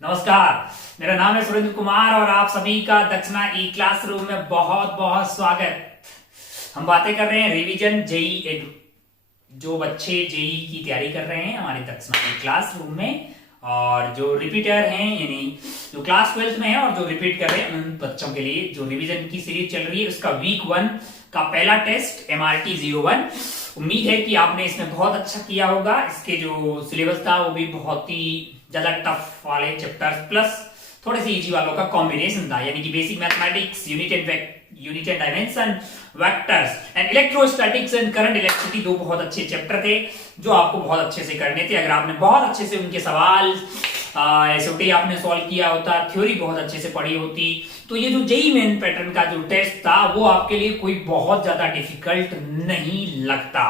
नमस्कार। मेरा नाम है सुरेंद्र कुमार और आप सभी का दक्षिणा ई क्लासरूम में बहुत बहुत स्वागत। हम बातें कर रहे हैं रिवीजन जेई एडु। जो बच्चे जेई की तैयारी कर रहे हैं हमारे दक्षिणा ई क्लासरूम में, और जो रिपीटर हैं यानी जो क्लास 12th में है और जो रिपीट कर रहे हैं उन बच्चों के लिए जो रिवीजन की सीरीज चल रही है उसका वीक 1 का पहला टेस्ट MRT 01। उम्मीद है कि आपने इसमें बहुत अच्छा किया होगा। इसके जो सिलेबस था वो भी बहुत ही ज्यादा टफ वाले चैप्टर्स प्लस थोड़े से इजी वालों का कॉम्बिनेशन था, यानी कि basic mathematics, unit and dimension, vectors and electrostatics and current electricity दो बहुत अच्छे चैप्टर थे जो आपको बहुत अच्छे से करने थे। अगर आपने बहुत अच्छे से उनके सवाल एसओटी आपने सॉल्व किया होता, थ्योरी बहुत अच्छे से पढ़ी होती, तो ये जो जेई मेन पैटर्न का जो टेस्ट था वो आपके लिए कोई बहुत ज्यादा डिफिकल्ट नहीं लगता।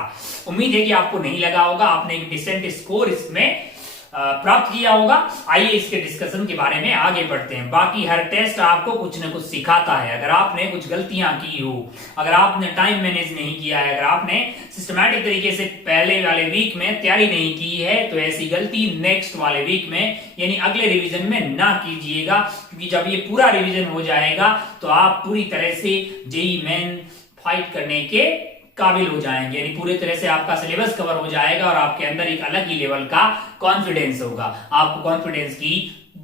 उम्मीद है कि आपको नहीं लगा होगा, आपने एक डिसेंट स्कोर इसमें प्राप्त किया होगा। आइए इसके डिस्कशन के बारे में आगे बढ़ते हैं। बाकी हर टेस्ट आपको कुछ न कुछ सिखाता है। अगर आपने कुछ गलतियां की हो, अगर आपने टाइम मैनेज नहीं किया है, अगर आपने सिस्टमैटिक तरीके से पहले वाले वीक में तैयारी नहीं की है, तो ऐसी गलती नेक्स्ट वाले वीक में यानी अगले रिवीजन में ना कीजिएगा, क्योंकि जब ये पूरा रिवीजन हो जाएगा तो आप पूरी तरह से जेई मेन फाइट करने के काबिल हो जाएंगे, यानी पूरी तरह से आपका सिलेबस कवर हो जाएगा और आपके अंदर एक अलग ही लेवल का कॉन्फिडेंस होगा। आपको कॉन्फिडेंस की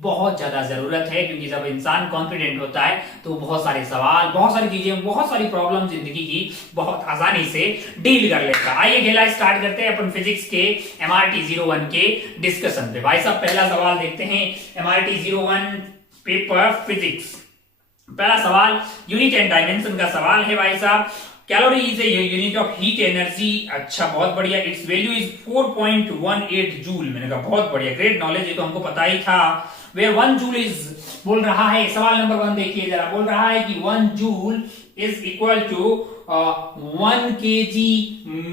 बहुत ज्यादा जरूरत है, क्योंकि जब इंसान कॉन्फिडेंट होता है तो बहुत सारे सवाल, बहुत सारी चीजें, बहुत सारी प्रॉब्लम जिंदगी की बहुत आसानी से डील कर लेता है। आइए खेला स्टार्ट करते हैं अपन फिजिक्स के MRT 01 के डिस्कशन पे। भाई साहब पहला सवाल देखते हैं MRT 01 पेपर फिजिक्स। पहला सवाल यूनिट एंड डायमेंशन का सवाल है भाई साहब। Calorie is a unit of heat energy. अच्छा, बहुत बढ़िया। It's value is 4.18 joule. मैंने कहा बहुत बढ़िया, ग्रेट नॉलेज, ये तो हमको पता ही था। वेयर 1 जूल इज, बोल रहा है सवाल नंबर 1 देखिए जरा, बोल रहा है कि 1 joule is equal to 1 kg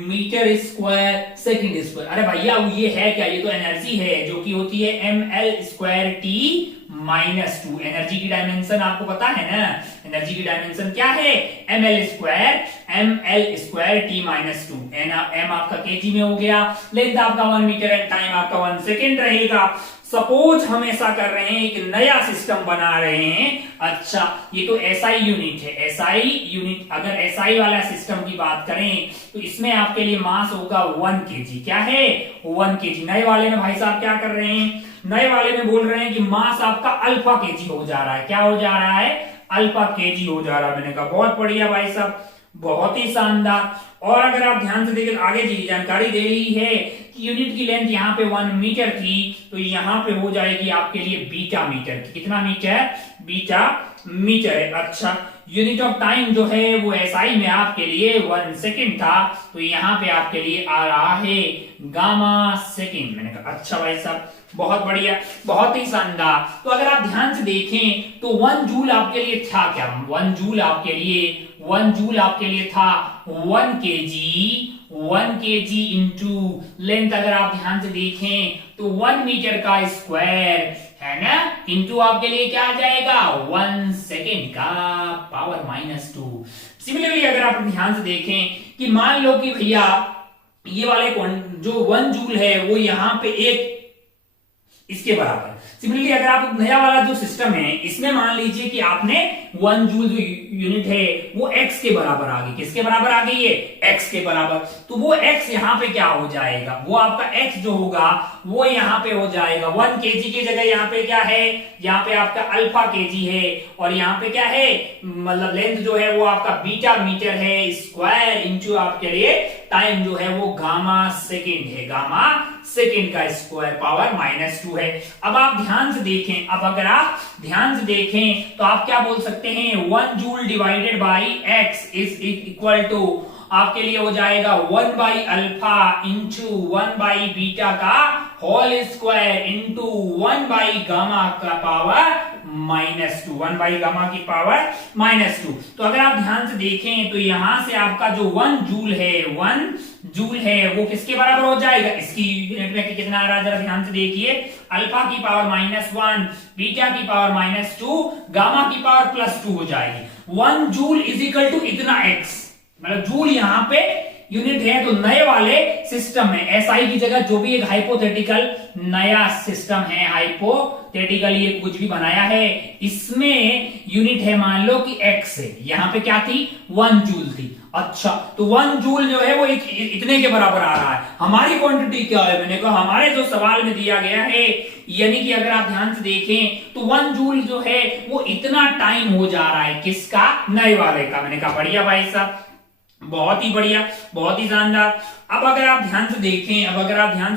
metre square second square. अरे भैया ये है क्या? ये तो एनर्जी है जो कि होती है ml²t -2। एनर्जी की डायमेंशन आपको पता है ना, एनर्जी की डायमेंशन क्या है? ml²t -2। m आपका kg में हो गया, लेंथ आपका 1 मीटर है, टाइम आपका 1 सेकेंड रहेगा। सपोज हम ऐसा कर रहे हैं, एक नया सिस्टम बना रहे हैं। अच्छा, ये तो एसआई यूनिट है, एसआई यूनिट। अगर एसआई वाला सिस्टम की बात करें तो इसमें आपके लिए मास होगा 1 kg। क्या है? 1 kg। नए वाले में भाई साहब क्या कर रहे हैं? नए वाले में बोल रहे हैं कि मास आपका अल्फा kg हो जा रहा है। क्या हो जा रहा है? अल्फा kg हो जा रहा है। मैंने कहा बहुत बढ़िया भाई साहब, बहुत ही शानदार। और अगर आप ध्यान से देखें, आगे जी जानकारी दे रही है कि यूनिट की लेंथ यहाँ पे 1 मीटर थी, तो यहाँ पे हो जाएगी आपके लिए बीटा मीटर की। कितना मीटर? बीटा मीटर है। अच्छा, यूनिट ऑफ टाइम जो है वो एसआई में आपके लिए 1 सेकेंड था, तो यहाँ पे आपके लिए आ रहा है गामा सेकेंड। मैंने कहा अच्छा भाई साहब, बहुत बढ़िया, बहुत ही शानदार। तो अगर आप ध्यान से देखें तो 1 जूल आपके लिए था क्या? 1 जूल आपके लिए था 1 kg इंटू लेंथ। अगर आप ध्यान से देखें तो 1 मीटर का स्क्वायर है ना, इंटू आपके लिए क्या आ जाएगा? 1 सेकेंड का पावर -2। सिमिलरली अगर आप ध्यान से देखें कि मान लो कि भैया ये वाले जो 1 जूल है वो यहां पे एक इसके बराबर। सिमिलरली अगर आप नया वाला जो सिस्टम है इसमें मान लीजिए कि आपने 1 जूल जो यूनिट है वो x के बराबर आ गई। किसके बराबर आ गई है? x के बराबर। तो वो x यहाँ पे क्या हो जाएगा? वो आपका x जो होगा वो यहाँ पे हो जाएगा 1 kg की जगह यहाँ पे क्या है? यहाँ पे आपका अल्फा kg है, और यहाँ पे क्या है? मतलब लेंथ जो है वो आपका बीटा मीटर है, स्क्वायर इंटू आपके लिए टाइम जो है वो गामा सेकेंड है। गामा सेकेंड का स्क्वायर पावर -2 है। अब आप ध्यान से देखें, अब अगर आप ध्यान से देखें तो आप क्या बोल सकते हैं? 1 joule divided by x is equal to आपके लिए हो जाएगा 1 by alpha into 1 by beta का whole square into 1 by gamma का पावर -2। 1 बाई गामा की पावर -2। तो अगर आप ध्यान से देखें तो यहां से आपका जो 1 जूल है वो किसके बराबर हो जाएगा? इसकी यूनिट में कितना आ रहा है जरा ध्यान से देखिए। अल्फा की पावर -1, बीटा की पावर -2, गामा की पावर +2 हो जाएगी। 1 जूल इज इक्वल टू इतना x, मतलब जूल यहाँ पे यूनिट है। तो नए वाले सिस्टम में एसआई की जगह जो भी एक हाइपोथेटिकल नया सिस्टम है, हाइपोथेटिकली ये कुछ भी बनाया है, इसमें यूनिट है मान लो कि x है, यहाँ पे क्या थी 1 जूल थी। अच्छा, तो 1 जूल जो है वो इतने के बराबर आ रहा है। हमारी क्वांटिटी क्या है? मैंने कहा हमारे जो सवाल में दिया गया है, यानी कि अगर आप ध्यान से देखें तो 1 जूल जो है वो इतना टाइम हो जा रहा है, किसका? नए वाले का। मैंने कहा बढ़िया भाई साहब, बहुत ही बढ़िया, बहुत ही शानदार। अब अगर आप ध्यान से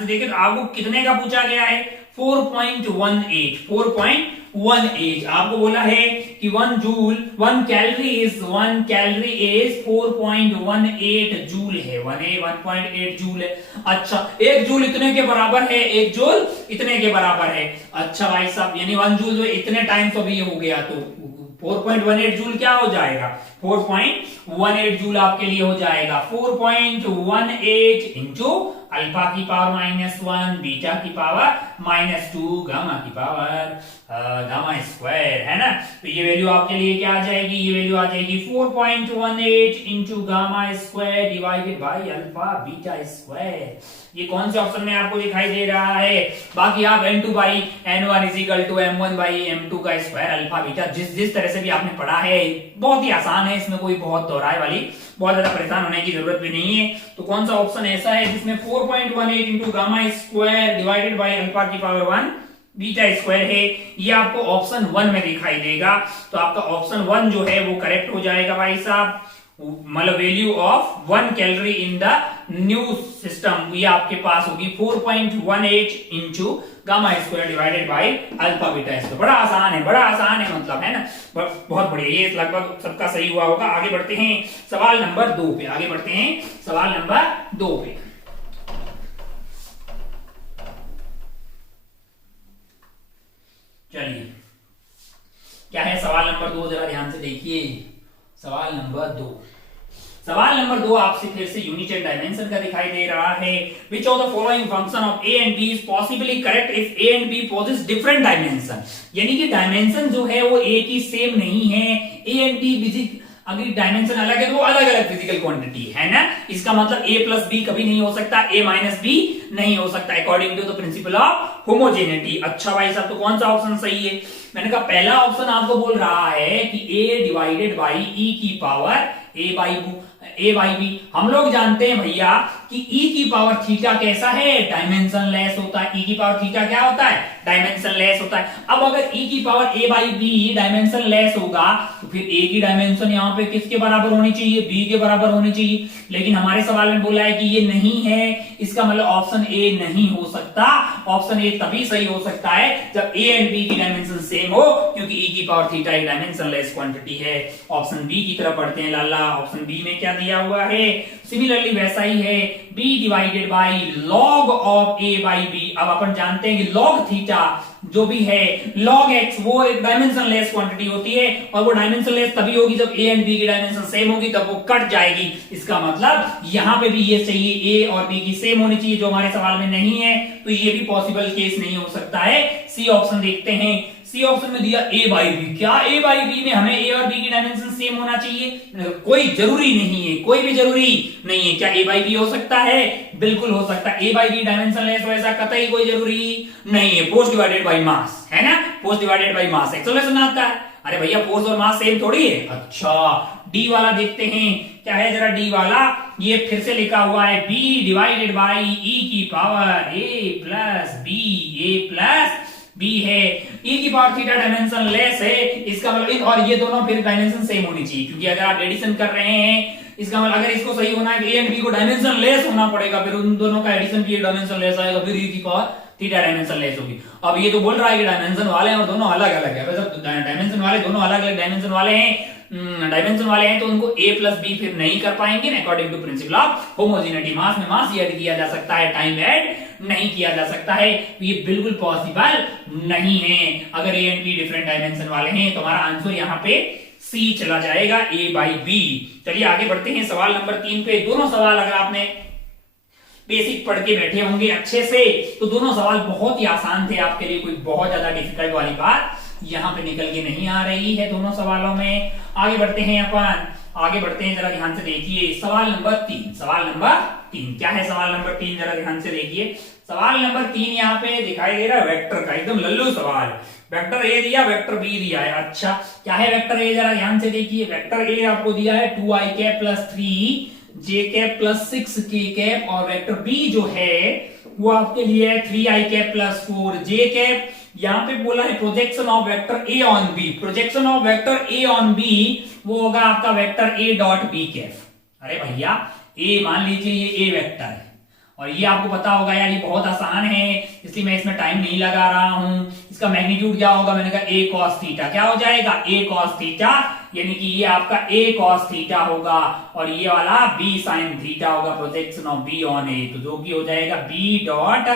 देखें तो आपको कितने का पूछा गया है? 4.18। 4.18 आपको बोला है कि 1 जूल 1 कैलोरी इज 4.18 जूल है, 1.8 जूल है। अच्छा, 1 जूल इतने के बराबर है, 1 जूल इतने के बराबर है। अच्छा भाई साहब, यानी 1 जूल जो इतने टाइम तो अभी हो गया, तो 4.18 जूल क्या हो जाएगा? 4.18 जूल आपके लिए हो जाएगा। 4.18 इंटू अल्फा की पावर -1, बीटा की पावर -2, गामा की पावर गामा स्क्वायर, है ना। तो ये वैल्यू आपके लिए क्या आ जाएगी? ये वैल्यू आ जाएगी 4.18 into gamma square divided by alpha beta square. ये कौन से ऑप्शन में आपको दिखाई दे रहा है? बाकी आप n2 by n1 is equal to m1 by m2 का स्क्वायर अल्फा बीटा, जिस तरह से भी आपने पढ़ा है, बहुत ही आसान है, इसमें कोई बहुत दोहराए वाली, बहुत ज्यादा परेशान होने की जरूरत भी नहीं है। तो कौन सा ऑप्शन ऐसा है जिसमें 4.18 into gamma square divided by alpha की पावर 1 बीटा स्क्वायर है? ये आपको ऑप्शन 1 में दिखाई देगा। तो आपका ऑप्शन 1 जो है वो करेक्ट हो जाएगा भाई साहब। मतलब value of 1 calorie in the new system ये आपके पास होगी 4.18 into gamma square divided by alpha beta square. बड़ा आसान है, मतलब, है ना, बहुत बढ़िया। ये लगभग सबका सही हुआ होगा। आगे बढ़ते हैं सवाल नंबर 2 पे, चलिए, क्या है सवाल नंबर 2? जरा ध्यान से देखिए। सवाल नंबर 2 आपसे फिर से यूनिट एंड डायमेंशन का दिखाई दे रहा है। Which of the following function of A and B is possibly correct if A and B possess different dimension? यानी कि डायमेंशन जो है वो ए की सेम नहीं है, ए एंड बी अगर डायमेंशन अलग है तो वो अलग अलग फिजिकल क्वांटिटी है ना। इसका मतलब a प्लस बी कभी नहीं हो सकता, a माइनस बी नहीं हो सकता, according to the principle of homogeneity. अच्छा भाई साहब, तो कौन सा ऑप्शन सही है? मैंने कहा पहला ऑप्शन आपको बोल रहा है कि a डिवाइडेड बाई e की पावर a बाई बी। हम लोग जानते हैं भैया कि e की पावर थीटा कैसा है? डायमेंशन लेस होता है। e की पावर थीटा क्या होता है? डायमेंशन लेस होता है। अब अगर e की power a by B dimensionless होगा तो फिर a की डायमेंशन यहाँ पे किसके बराबर होनी चाहिए? b के बराबर होनी चाहिए। लेकिन हमारे सवाल में बोला है कि ये नहीं है, इसका मतलब ऑप्शन ए नहीं हो सकता। ऑप्शन ए तभी सही हो सकता है जब a एंड b की डायमेंशन सेम हो, क्योंकि e की पावर थीटा एक डायमेंशन लेस क्वांटिटी है। ऑप्शन बी की तरफ बढ़ते हैं लाला। ऑप्शन बी में क्या दिया हुआ है? सिमिलरली वैसा ही है, b divided by log of a by B. अब अपन जानते हैं कि log थीटा जो भी है, log x वो एक डायमेंशन लेस क्वांटिटी होती है, और वो डायमेंशन लेस तभी होगी जब a एंड b की डायमेंशन सेम होगी, तब वो कट जाएगी। इसका मतलब यहां पे भी ये चाहिए a और b की सेम होनी चाहिए, जो हमारे सवाल में नहीं है, तो ये भी पॉसिबल केस नहीं हो सकता है। सी ऑप्शन देखते हैं। सी ऑप्शन में दिया a बाई बी। क्या a बाई बी में हमें a और b की डायमेंशन सेम होना चाहिए? कोई जरूरी नहीं है, कोई भी जरूरी नहीं है। क्या a बाई बी हो सकता है? बिल्कुल हो सकता है। a by B dimensionless हो, ऐसा कतई कोई जरूरी नहीं है। फोर्स डिवाइडेड बाई मास, है ना, force divided by mass acceleration आता है। अरे भैया फोर्स और मास सेम थोड़ी है। अच्छा, डी वाला देखते हैं क्या है जरा। डी वाला ये फिर से लिखा हुआ है b डिवाइडेड बाई e की पावर a प्लस बी है। e की पावर थीटा डायमेंशन लेस है, इसका मतलब और ये दोनों फिर डायमेंशन सेम होनी चाहिए, क्योंकि अगर आप एडिशन कर रहे हैं, इसका मतलब अगर इसको सही होना है तो a एंड b को डायमेंशन लेस होना पड़ेगा, फिर उन दोनों का एडिशन भी डायमेंशन लेस आएगा, फिर e की पावर थीटा डायमेंशन लेस होगी। अब ये तो बोल रहा है कि डायमेंशन वाले हैं और दोनों अलग अलग है। डायमेंशन वाले दोनों अलग अलग डायमेंशन वाले हैं तो उनको a प्लस बी फिर नहीं कर पाएंगे ना, according to principle of homogeneity. Mass में मास ऐड किया जा सकता है, टाइम ऐड नहीं किया जा सकता है, तो ये बिल्कुल पॉसिबल नहीं है। अगर a and b different dimension वाले हैं तो हमारा आंसर यहाँ पे सी चला जाएगा, a बाई बी। चलिए आगे बढ़ते हैं सवाल नंबर 3 पे। दोनों सवाल अगर आपने बेसिक पढ़ के बैठे होंगे अच्छे से तो दोनों सवाल बहुत ही आसान थे आपके लिए, कोई बहुत ज्यादा डिफिकल्ट वाली बात यहां पे निकल के नहीं आ रही है दोनों सवालों में। आगे बढ़ते हैं जरा ध्यान से देखिए। सवाल नंबर 3 क्या है? सवाल नंबर 3 जरा ध्यान से देखिए। सवाल नंबर 3 यहाँ पे दिखाई दे रहा है वेक्टर का, एकदम लल्लू सवाल। वेक्टर ए दिया, वेक्टर बी दिया है। अच्छा क्या है वेक्टर ए, जरा ध्यान से देखिए। वेक्टर ए आपको दिया है 2i cap plus 3j cap plus 6k cap, और वेक्टर बी जो है वो आपके लिए है 3i cap plus 4j cap. यहाँ पे बोला है projection of vector A on B. Projection of vector A on B वो होगा आपका vector A dot B cap. अरे भैया ए मान लीजिए ये ए वेक्टर है, और ये आपको पता होगा यार, ये बहुत आसान है इसलिए मैं इसमें टाइम नहीं लगा रहा हूं। इसका मैग्नीट्यूड क्या होगा, मैंने कहा ए कॉस थीटा। क्या हो जाएगा, ए कॉस थीटा, यानी कि ये आपका ए कॉस थीटा होगा, और ये वाला बी साइन थीटा होगा, प्रोजेक्शन ऑफ बी ऑन ए, तो जो कि हो जाएगा बी डॉट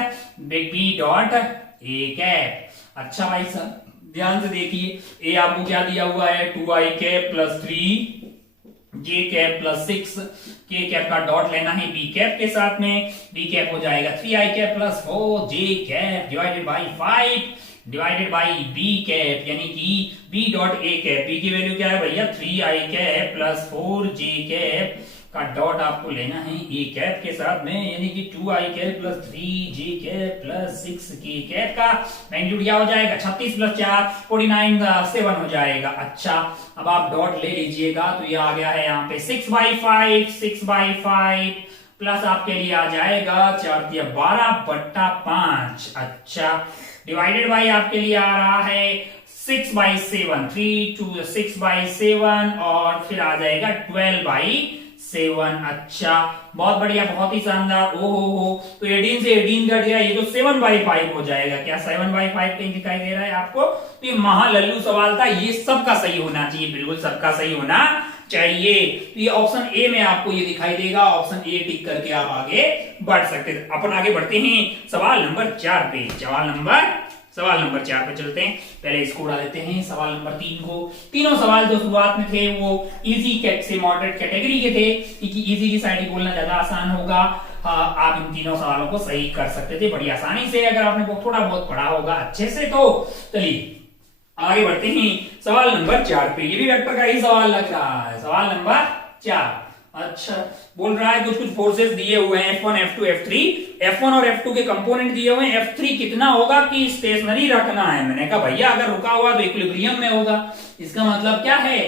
ए कैप। अच्छा भाई साहब ध्यान से देखिए, ए आपको क्या दिया हुआ है 2i cap plus 3j cap plus 6k cap का डॉट लेना है बी कैप के साथ में। बी कैप हो जाएगा 3i cap plus 4j cap divided by 5 divided by B cap, यानी कि B dot A cap. B की वैल्यू क्या है भैया 3i cap plus 4j cap का डॉट आपको लेना है ए कैप के साथ में, यानी कि 2i cap plus 3j cap plus 6k cap का मैग्नीट्यूड क्या हो जाएगा 36 प्लस 4 49 7 हो जाएगा। अच्छा अब आप डॉट ले लीजिएगा, तो ये आ गया है यहाँ पे 6/5 प्लस आपके लिए आ जाएगा 4×12/5। अच्छा डिवाइडेड बाई आपके लिए आ रहा है 6/7, 3 to 6/7, और फिर आ जाएगा 12/7। अच्छा बहुत बढ़िया, बहुत ही शानदार। ओ हो, तो 18 से 18 कट गया, ये तो 7/5 हो जाएगा। क्या 7/5 कहीं दिखाई दे रहा है आपको? तो ये महालल्लू सवाल था, ये सबका सही होना चाहिए, बिल्कुल सबका सही होना चाहिए। तो ये ऑप्शन ए में आपको ये दिखाई देगा, ऑप्शन ए टिक करके आप आगे बढ़ सकते हैं। अपन आगे बढ़ते हैं सवाल नंबर 4 पे। सवाल नंबर 4 पे चलते हैं, पहले इसको उड़ा देते हैं सवाल नंबर 3 को। तीनों सवाल जो शुरुआत में थे वो इजी से मॉडरेट कैटेगरी के थे, क्योंकि इजी की साइड बोलना ज्यादा आसान होगा। आप इन तीनों सवालों को सही कर सकते थे बड़ी आसानी से, अगर आपने थोड़ा बहुत पढ़ा होगा अच्छे से। तो चलिए आगे बढ़ते हैं सवाल नंबर 4 पे। ये भी वेक्टर का ही सवाल लग रहा है, सवाल नंबर 4। अच्छा बोल रहा है कुछ फोर्सेस दिए हुए हैं F1 F2 F3, F1 और F2 के कंपोनेंट दिए हुए हैं, F3 कितना होगा कि स्टेशनरी रखना है। मैंने कहा भैया अगर रुका हुआ तो इक्विलिब्रियम में होगा, इसका मतलब क्या है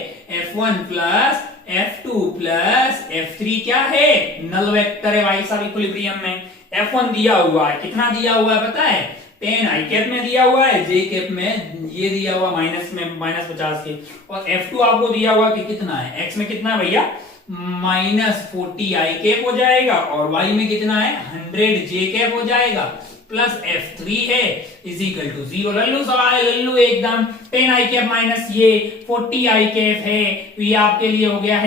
F1 plus F2 plus F3 क्या है, नल वेक्टर है भाई साहब इक्विलिब्रियम में। F1 दिया हुआ है, कितना दिया हुआ है पता है 10i कैप में दिया हुआ है, j कैप में ये दिया हुआ माइनस में -50 के, और F2 आपको दिया हुआ कि कितना है, x में कितना है भैया -40i कैप हो जाएगा, और y में कितना है 100j कैप हो जाएगा, प्लस F3 है इज इक्वल टू 0। लल्लू सवाल है, लल्लू एकदम। 10i कैप माइनस ये 40i कैप है, तो ये आपके लिए हो गया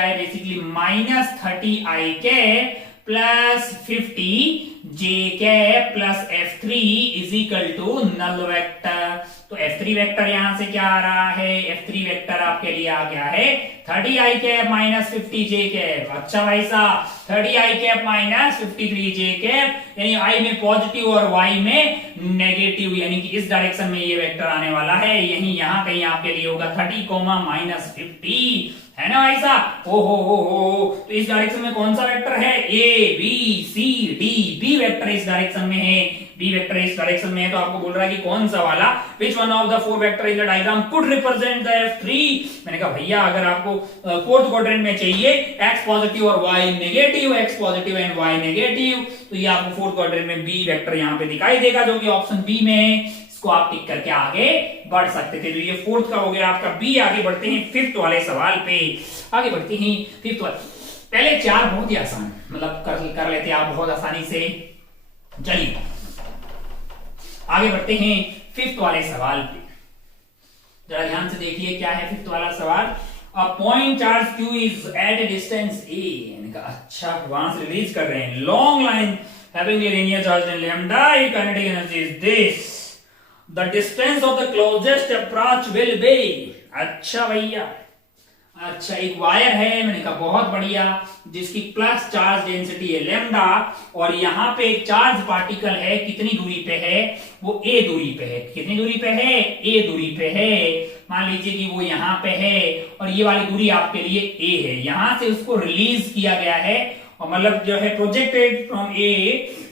है, basically -30i cap plus 50j cap plus F3 is equal to null vector. तो F3 वेक्टर यहां से क्या आ रहा है, F3 वेक्टर आपके लिए आ गया है 30i cap minus 50j cap. अच्छा भाई साहब 30i cap minus 53j cap, यानी i में पॉजिटिव और y में नेगेटिव, यानी कि इस डायरेक्शन में ये वेक्टर आने वाला है। यही यहां कहीं आपके लिए होगा 30, -50 है ना भाई साहब। हो तो इस डायरेक्शन में कौन सा वेक्टर है, A B C D, B vector इस डायरेक्शन में है, बी वेक्टर इस डायरेक्शन में है। तो आपको बोल रहा है कि कौन सा वाला, which one of the 4 vector in the diagram could represent the F3। मैंने कहा भैया अगर आपको फोर्थ क्वाड्रेंट में चाहिए x पॉजिटिव और y negative, x positive and y negative, तो ये आपको फोर्थ क्वाड्रेंट में बी वेक्टर यहाँ पे दिखाई देगा, जो कि ऑप्शन बी में है। इसको आप टिक करके आगे बढ़ सकते थे। तो ये फोर्थ का हो गया आपका बी। आगे बढ़ते हैं फिफ्थ वाले सवाल पे, आगे बढ़ते हैं फिफ्थ वाले। पहले 4 बहुत ही आसान, मतलब कर लेते आप बहुत आसानी से। चलिए आगे बढ़ते हैं फिफ्थ वाले सवाल पे, जरा ध्यान से देखिए क्या है फिफ्थ वाला सवाल। A point charge Q is at a distance A। अच्छा वहां से रिलीज कर रहे हैं long line having a linear charge and lambda, kinetic energy is this, the distance of the closest approach will be। अच्छा भैया, अच्छा एक वायर है, मैंने कहा बहुत बढ़िया, जिसकी प्लस चार्ज डेंसिटी है लैम्डा, और यहाँ पे एक चार्ज पार्टिकल है, कितनी दूरी पे है, वो a दूरी पे है। कितनी दूरी पे है, a दूरी पे है। मान लीजिए कि वो यहाँ पे है, और ये वाली दूरी आपके लिए a है। यहां से उसको रिलीज किया गया है, और मतलब जो है projected from a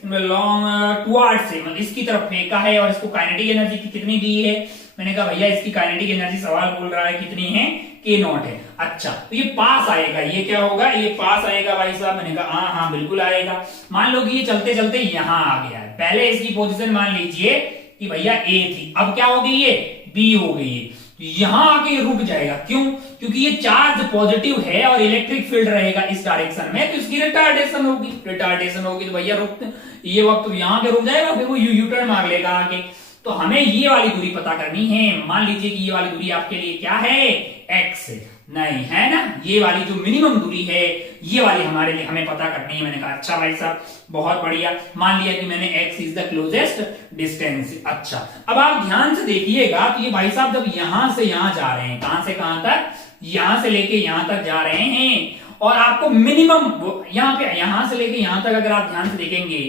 long towards से, मतलब इसकी तरफ फेंका है, और इसको काइनेटिक एनर्जी कितनी दी है? मैंने कहा भैया इसकी काइनेटिक एनर्जी सवाल बोल रहा है कितनी है, के नॉट है। अच्छा, तो ये पास आएगा, ये क्या होगा, ये पास आएगा भाई साहब। मैंने कहा हाँ हाँ बिल्कुल आएगा। मान लो कि ये चलते चलते यहां आ गया है, पहले इसकी पोजीशन मान लीजिए कि भैया ए थी, अब क्या हो गई ये बी हो गई है, यहां आके ये रुक जाएगा। क्यों? क्योंकि ये चार्ज पॉजिटिव है और इलेक्ट्रिक फील्ड रहेगा इस डायरेक्शन में, तो इसकी रिटार्डेशन होगी। रिटार्डेशन होगी तो भैया रुक, ये वक्त यहां पे रुक जाएगा, फिर वो यू टर्न मार लेगा आगे। तो हमें ये वाली दूरी पता करनी है। मान लीजिए कि ये वाली दूरी आपके लिए क्या है, एक्स नहीं है ना, ये वाली जो मिनिमम दूरी है ये वाली हमारे लिए हमें पता करनी है। मैंने कहा अच्छा भाई साहब बहुत बढ़िया, मान लिया कि मैंने x is the closest distance. अच्छा, अब आप ध्यान से देखिएगा तो ये भाई साहब जब यहां से यहां जा रहे हैं, कहां से कहां तक, यहां से लेके यहां तक जा रहे हैं, और आपको मिनिमम यहां पे यहां से लेके यहां तक अगर आप ध्यान से देखेंगे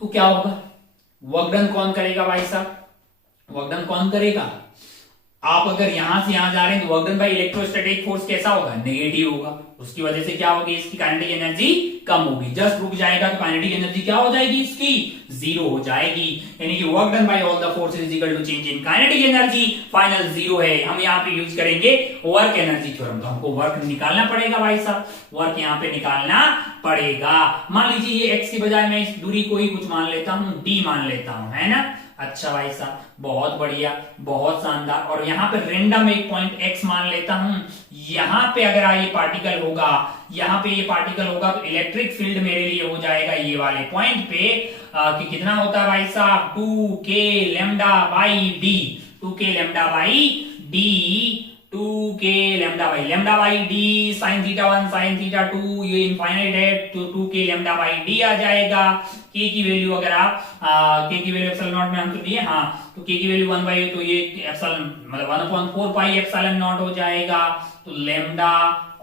तो क्या होगा, वर्क डन कौन करेगा भाई साहब, वर्क डन कौन करेगा? आप अगर यहां से यहां जा रहे हैं तो work done by electrostatic force कैसा होगा, नेगेटिव होगा। उसकी वजह से क्या होगी, इसकी काइनेटिक एनर्जी कम होगी। जस्ट रुक जाएगा तो काइनेटिक एनर्जी क्या हो जाएगी, इसकी जीरो हो जाएगी। यानी कि work done by all the forces is equal to change in kinetic energy, final zero है। हम यहाँ पे यूज करेंगे वर्क एनर्जी थ्योरम, तो हमको वर्क निकालना पड़ेगा भाई साहब, वर्क यहाँ पे निकालना पड़ेगा। मान लीजिए ये एक्स की बजाय मैं इस दूरी को ही कुछ मान लेता हूं, डी मान लेता हूं, है ना। अच्छा भाई साहब बहुत बढ़िया, बहुत शानदार। और यहाँ पे रेंडम एक पॉइंट x मान लेता हूं। यहाँ पे अगर ये पार्टिकल होगा, यहाँ पे ये पार्टिकल होगा तो इलेक्ट्रिक फील्ड मेरे लिए हो जाएगा ये वाले पॉइंट पे कि कितना होता है भाई साहब, 2k lambda by D, 2k lambda by D, 2k lambda by D sine theta 1 sine theta 2, ये इनफाइनाइट है तो 2k लैम्डा बाई डी आ जाएगा। k की वैल्यू अगर आप k की वैल्यू एप्सिलॉन नॉट में हम तो दिए, हाँ तो k की वैल्यू 1 बाई, तो ये एप्सिलॉन मतलब 1/4 पाई एप्सिलॉन नॉट हो जाएगा। तो लैम्डा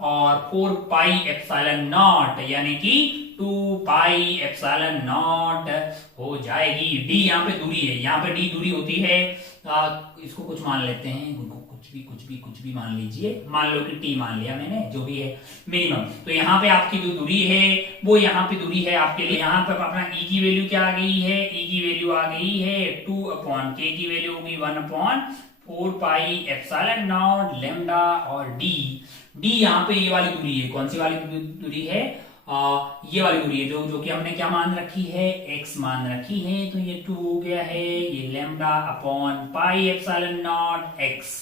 और 4 पाई एप्सिलॉन नॉट यानी कि 2 पाई एप्सिलॉन नॉट हो जाएगी। d यहाँ पे दूरी है, यहाँ पे d दूरी होती है, इसको कुछ मान लेते हैं, कुछ भी मान लीजिए, मान लो कि t मान लिया मैंने, जो भी है मिनिमम। तो यहाँ पे आपकी जो दूरी है वो यहाँ पे दूरी है आपके लिए, यहाँ पे अपना e की वैल्यू क्या आ गई है, e की वैल्यू आ गई है 2/k की वैल्यू होगी 1/4 पाई एप्सिलॉन नॉट लैम्डा और d यहाँ पे ये वाली दूरी है, कौन सी वाली दूरी है, ये वाली दूरी है जो कि हमने क्या मान रखी है, x मान रखी है। तो ये 2 हो गया है, ये lambda upon pi epsilon naught x।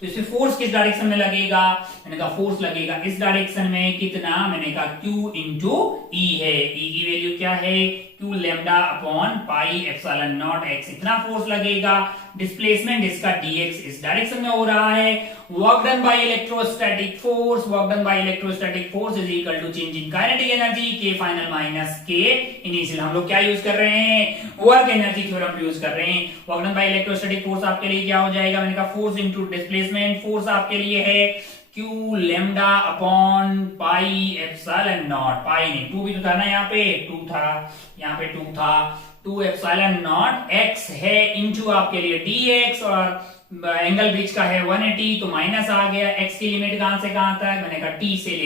तो इससे फोर्स किस डायरेक्शन में लगेगा, मैंने कहा फोर्स लगेगा इस डायरेक्शन में, कितना, मैंने कहा q इंटू e है, e की वैल्यू क्या है, q lambda upon pi epsilon naught x, इतना फोर्स लगेगा। डिस्प्लेसमेंट इसका dx इस डायरेक्शन में हो रहा है। Work done by electrostatic force, work done by electrostatic force is equal to change in kinetic energy k final minus k initial. हम लोग क्या यूज कर रहे हैं, वर्क एनर्जी थ्योरम यूज कर रहे हैं। Work done by electrostatic force आपके लिए क्या हो जाएगा, मैंने कहा फोर्स इनटू डिस्प्लेसमेंट, फोर्स आपके लिए है q lambda upon pi epsilon naught, pi नहीं 2 भी तो था ना, यहाँ पे 2 था, यहाँ पे 2 था, 2 एप्सिलॉन नॉट x है इनटू आपके लिए dx, और एंगल बीच का है 180, तो माइनस आ गया। x की लिमिट कहां से कहां तक, मैंने कहा t से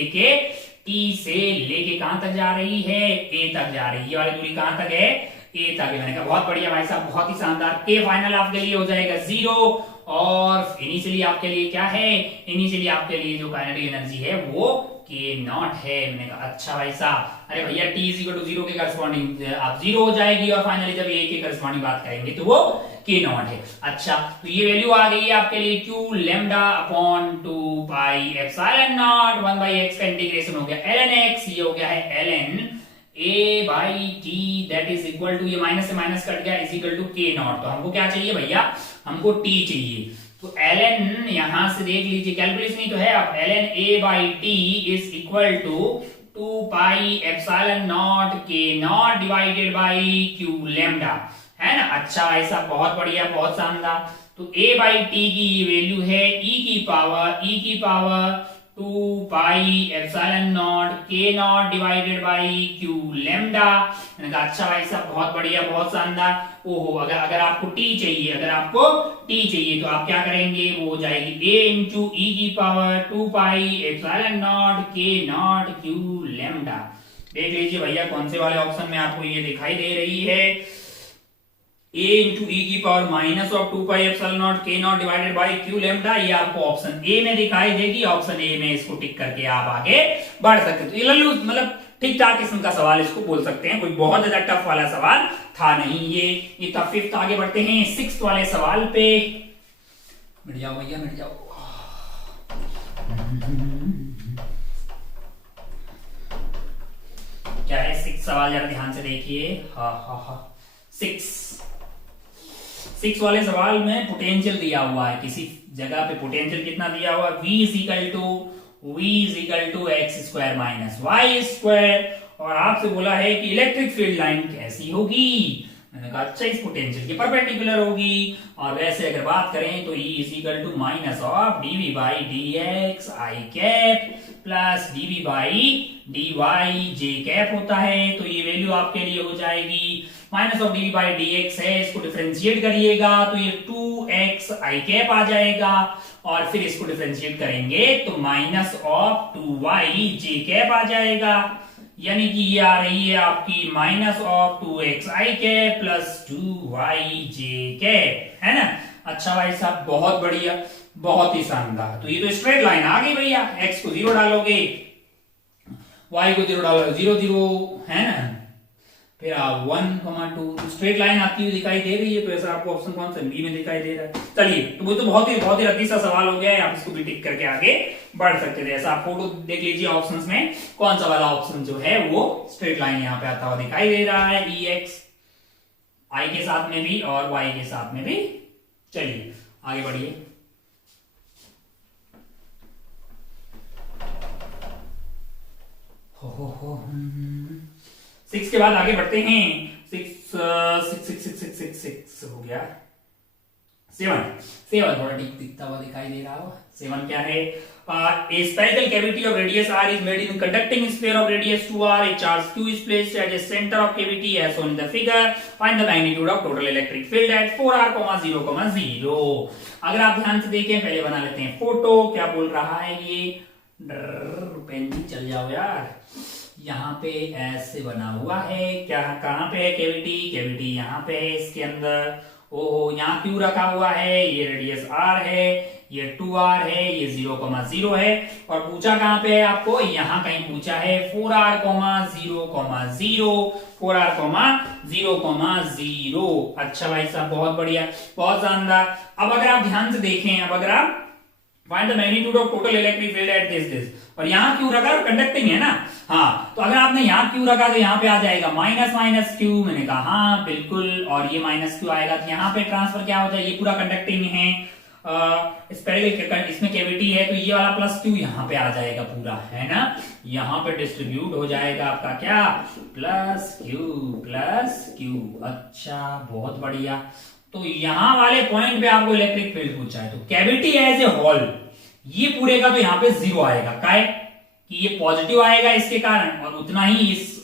लेके कहां तक जा रही है, a तक जा रही है। ये वाली दूरी कहां तक है, a तक है। मैंने कहा बहुत बढ़िया भाई साहब, बहुत ही शानदार। k फाइनल आपके लिए हो जाएगा 0, और इनिशियली आपके लिए क्या है, इनिशियली आपके लिए जो काइनेटिक एनर्जी है वो k नॉट है। मैंने कहा अच्छा भाई साहब, अरे भैया t इज इक्वल टू 0 के करस्पॉन्डिंग आप 0 हो जाएगी, और फाइनली जब a के करस्पॉन्डिंग बात करेंगे तो वो k नॉट है। अच्छा, तो ये वैल्यू आ गई है आपके लिए q lambda upon 2 pi epsilon not 1/x का इंटीग्रेशन हो गया ln x, ये हो गया है ln a by t that is equal to, ये माइनस से माइनस कट गया, is equal to k naught. तो हमको क्या चाहिए भैया, हमको t चाहिए। तो ln यहां से देख लीजिए, कैलकुलेशन ही तो है, अब ln a by t is equal to 2 pi epsilon naught k naught divided by q lambda, है ना। अच्छा भाई साहब बहुत बढ़िया, बहुत शानदार। तो a बाई t की वैल्यू है e की power 2 pi epsilon naught k naught divided by q lambda. मैंने कहा अच्छा भाई साहब बहुत बढ़िया, बहुत शानदार। ओहो, अगर आपको t चाहिए, तो आप क्या करेंगे, वो हो जाएगी a इंटू e की power 2 pi epsilon naught k not q lambda. देख लीजिए भैया कौन से वाले ऑप्शन में आपको ये दिखाई दे रही है, a इंटू ई की power minus of 2 pi epsilon naught k naught divided by q lambda, ये आपको ऑप्शन ए में दिखाई देगी। ऑप्शन ए में इसको टिक करके आप आगे बढ़ सकते हैं। तो ये लल्लू मतलब ठीक ठाक किस्म का सवाल इसको बोल सकते हैं, कोई बहुत ज्यादा टफ वाला सवाल था नहीं ये था फिफ्थ। आगे बढ़ते हैं सिक्स्थ वाले सवाल पे। मिट जाओ भैया मिट जाओ। क्या है सिक्स सवाल, जरा ध्यान से देखिए। हाँ सिक्स वाले सवाल में पोटेंशियल दिया हुआ है, किसी जगह पे पोटेंशियल कितना दिया हुआ है, v is equal to X square minus Y square, और आपसे बोला है कि इलेक्ट्रिक फील्ड लाइन कैसी होगी। मैंने कहा अच्छा इस पोटेंशियल के परपेंडिकुलर होगी। और वैसे अगर बात करें तो E is equal to minus of dv by dx I cap plus dv by dy j cap होता है। तो ये वैल्यू आपके लिए हो जाएगी minus of dv by dx है, इसको डिफरेंशिएट करिएगा तो ये 2x आई कैप आ जाएगा, और फिर इसको डिफरेंशिएट करेंगे तो minus of 2y j cap आ जाएगा, यानी कि ये आ रही है आपकी minus of 2x I cap plus 2y j cap, है ना। अच्छा भाई साहब बहुत बढ़िया, बहुत ही शानदार। तो ये तो स्ट्रेट लाइन आ गई भैया, x को 0 डालोगे, y को 0 डालोगे 0 0, है ना, फिर आप 1,2 स्ट्रेट लाइन आती हुई दिखाई दे रही है। तो ऐसा आपको ऑप्शन कौन सा बी में दिखाई दे रहा है। चलिए तो वो तो बहुत ही रद्दी सा सवाल हो गया है, आप इसको भी टिक करके आगे बढ़ सकते थे। ऐसा आप फोटो देख लीजिए ऑप्शंस में कौन सा वाला ऑप्शन जो है वो स्ट्रेट लाइन यहाँ पे आता हुआ दिखाई दे रहा है, ex i के साथ में भी और y के साथ में भी। चलिए आगे बढ़िए। हो 6 के बाद आगे बढ़ते हैं। 6 हो गया। 7 थोड़ा ठीक दिखता हुआ दिखाई दे रहा हो। 7 क्या है, a spherical cavity of radius r is made in conducting sphere of radius 2r, a charge q is placed at the center of cavity as shown in the figure, find the magnitude of total electric field at 4r, 0,0। अगर आप ध्यान से देखें, पहले बना लेते हैं photo. क्या बोल रहा है ये, पेन भी चल जाओ यार। यहाँ पे ऐसे बना हुआ है, क्या कहाँ पे है कैविटी यहाँ पे है इसके अंदर। ओहो यहाँ क्यू रखा हुआ है, ये रेडियस r है, ये 2r है, ये 0,0 है, और पूछा कहाँ पे है आपको, यहाँ कहीं पूछा है 4r, 0,0, 4r, 0,0। अच्छा भाई साहब बहुत बढ़िया, बहुत शानदार। अब अगर आप ध्यान से देखें, अब अगर आप find the magnitude of total electric field at this, और यहाँ क्यू रखा है, कंडक्टिंग है ना। हाँ तो अगर आपने यहाँ क्यू रखा तो यहाँ पे आ जाएगा माइनस क्यू। मैंने कहा हाँ बिल्कुल, और ये माइनस क्यू आएगा तो यहाँ पे ट्रांसफर क्या हो जाएगा, ये पूरा कंडक्टिंग है, इसमें कैविटी है, तो ये वाला प्लस क्यू यहाँ पे आ जाएगा पूरा, है ना। यहाँ पे डिस्ट्रीब्यूट हो जाएगा आपका क्या, प्लस क्यू। अच्छा बहुत बढ़िया। तो यहाँ वाले पॉइंट पे आपको इलेक्ट्रिक फील्ड पूछा है, तो कैविटी एज ए होल ये पूरे का तो यहाँ पे 0 आएगा, काय कि ये पॉजिटिव आएगा इसके कारण, और उतना ही इस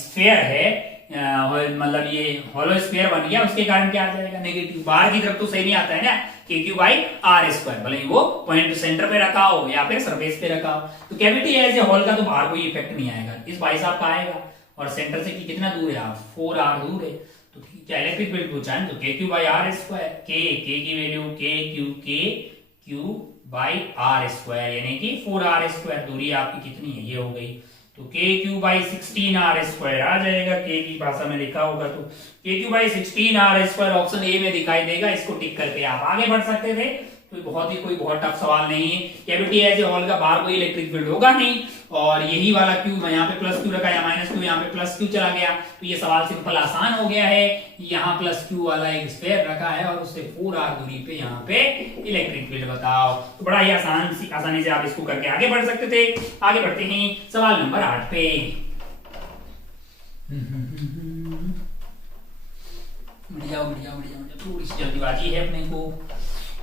स्फीयर है, मतलब ये होलो स्फीयर बन गया, उसके कारण क्या आ जाएगा, नेगेटिव। बाहर की तरफ तो सही नहीं आता है ना, KQ बाई R स्क्वायर, भले ही वो पॉइंट सेंटर पे रखा हो या फिर सरफेस पे रखा हो। तो कैविटी एज ए होल का तो बाहर कोई इफेक्ट नहीं आएगा, इस भाई साहब का आएगा। और सेंटर से कितना दूर है आप, 4r दूर है, तो क्या इलेक्ट्रिक फील्ड पूछा है, तो KQ by R square, K की value KQ by R square, यानी कि 4r स्क्वायर। दूरी आपकी कितनी है, ये हो गई, तो KQ बाई 16r स्क्वायर आ जाएगा, K की भाषा में लिखा होगा तो KQ by 16r square option A में दिखाई देगा। इसको टिक करके आप आगे बढ़ सकते थे। तो कोई बहुत टफ सवाल नहीं है। कैविटी एज ए होल का बाहर कोई इलेक्ट्रिक फील्ड होगा नहीं, और यही वाला क्यू मैं यहाँ पे प्लस क्यू रखा, या माइनस क्यू यहाँ पे प्लस क्यू चला गया, तो ये सवाल सिंपल आसान हो गया है। यहाँ प्लस क्यू वाला एक स्फीयर रखा है, और उससे 4r दूरी पे यहाँ पे इलेक्ट्रिक फील्ड बताओ। तो बड़ा ही आसानी से आप इसको करके आगे बढ़ सकते थे। आगे बढ़ते हैं सवाल नंबर 8 पे। बढ़िया, थोड़ी सी जल्दीबाजी है अपने को।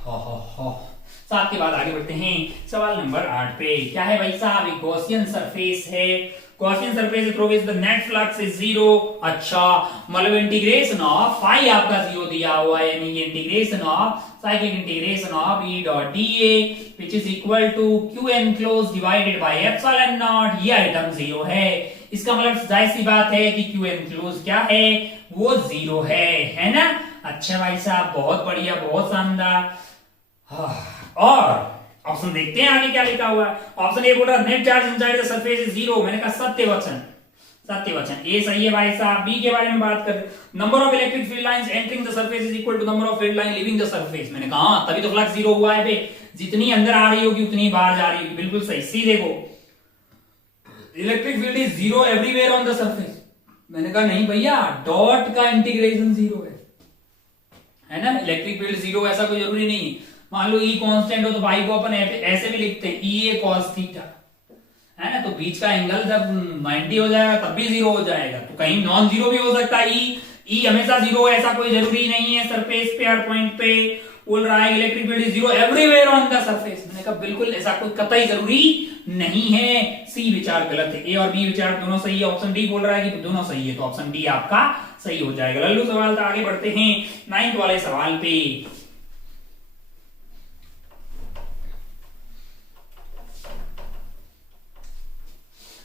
7 के बाद आगे बढ़ते हैं सवाल नंबर 8 पे। क्या है भाई साहब, एक गॉसियन सरफेस है, Gaussian surface through which the net flux is 0। अच्छा मतलब इंटीग्रेशन ऑफ फाई आपका 0 दिया हुआ है, यानी कि integration of cyclic integration of E dot dA which is equal to Q enclosed divided by epsilon naught। ये आइटम 0 है, इसका मतलब जाहिर सी बात है कि क्यू एनक्लोज क्या है, वो 0 है ना। अच्छा भाई साहब, बहुत बढ़िया, बहुत शानदार। और ऑप्शन देखते हैं आगे क्या लिखा हुआ है। ऑप्शन ए बोल रहा net charge inside the surface is 0। मैंने कहा सत्य वचन, सत्य वचन ए सही है भाई साहब। बी के बारे में बात कर, number of electric field lines entering the surface is equal to number of field line leaving the surface. मैंने कहा तभी तो फ्लक्स 0 हुआ है बे, जितनी अंदर आ रही होगी उतनी बाहर जा रही होगी। बिल्कुल सही। सी देखो, electric field is 0 everywhere on the surface. मैंने कहा नहीं भैया, डॉट का इंटीग्रेशन 0 है ना। इलेक्ट्रिक फील्ड 0 ऐसा कोई जरूरी नहीं। मान लो ई कांस्टेंट हो तो भाई को अपन ऐसे भी लिखते हैं, ई ए कॉस थीटा, है ना। तो बीच का एंगल जब 90 हो जाएगा तब भी 0 हो जाएगा। तो कहीं नॉन 0 भी हो सकता है। ई हमेशा 0 ऐसा कोई जरूरी नहीं है। सरफेस पे हर पॉइंट पे बोल रहा है electric field is 0 everywhere on the surface. मैंने कहा बिल्कुल ऐसा कोई कतई जरूरी नहीं है। सी विचार गलत है, ए और बी विचार दोनों सही है। ऑप्शन डी बोल रहा है कि दोनों सही है, तो ऑप्शन डी आपका सही हो जाएगा। लल्लू सवाल था, आगे बढ़ते हैं 9th वाले सवाल पे।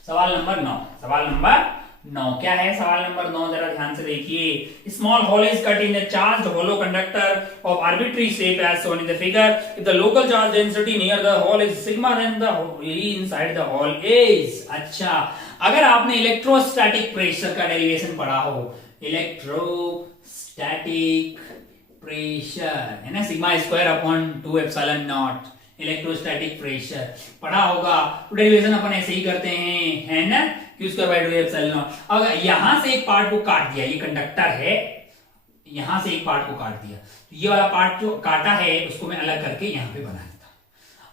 सवाल नंबर 9। सवाल नंबर 9 क्या है? सवाल नंबर 9 जरा ध्यान से देखिए। Small hole is cut in the charged hollow conductor of arbitrary shape as shown in the figure. If the local charge density near the hole is sigma then the inside the hole is. अच्छा, अगर आपने electrostatic pressure का derivation पढ़ा हो, electrostatic pressure है ना, sigma square upon 2 epsilon not, electrostatic pressure पढ़ा होगा। तो डेरिवेशन अपन ऐसे ही करते हैं, है ना, Q square by 2 epsilon not. अगर यहां से एक पार्ट को काट दिया, ये कंडक्टर है, यहां से एक पार्ट को काट दिया, तो ये वाला पार्ट जो काटा है उसको मैं अलग करके यहां पे बना देता।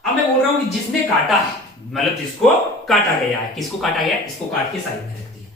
अब मैं बोल रहा हूं कि जिसने काटा है, मतलब जिसको काटा गया है, किसको काटा गया, इसको काट के साइड में रख दिया।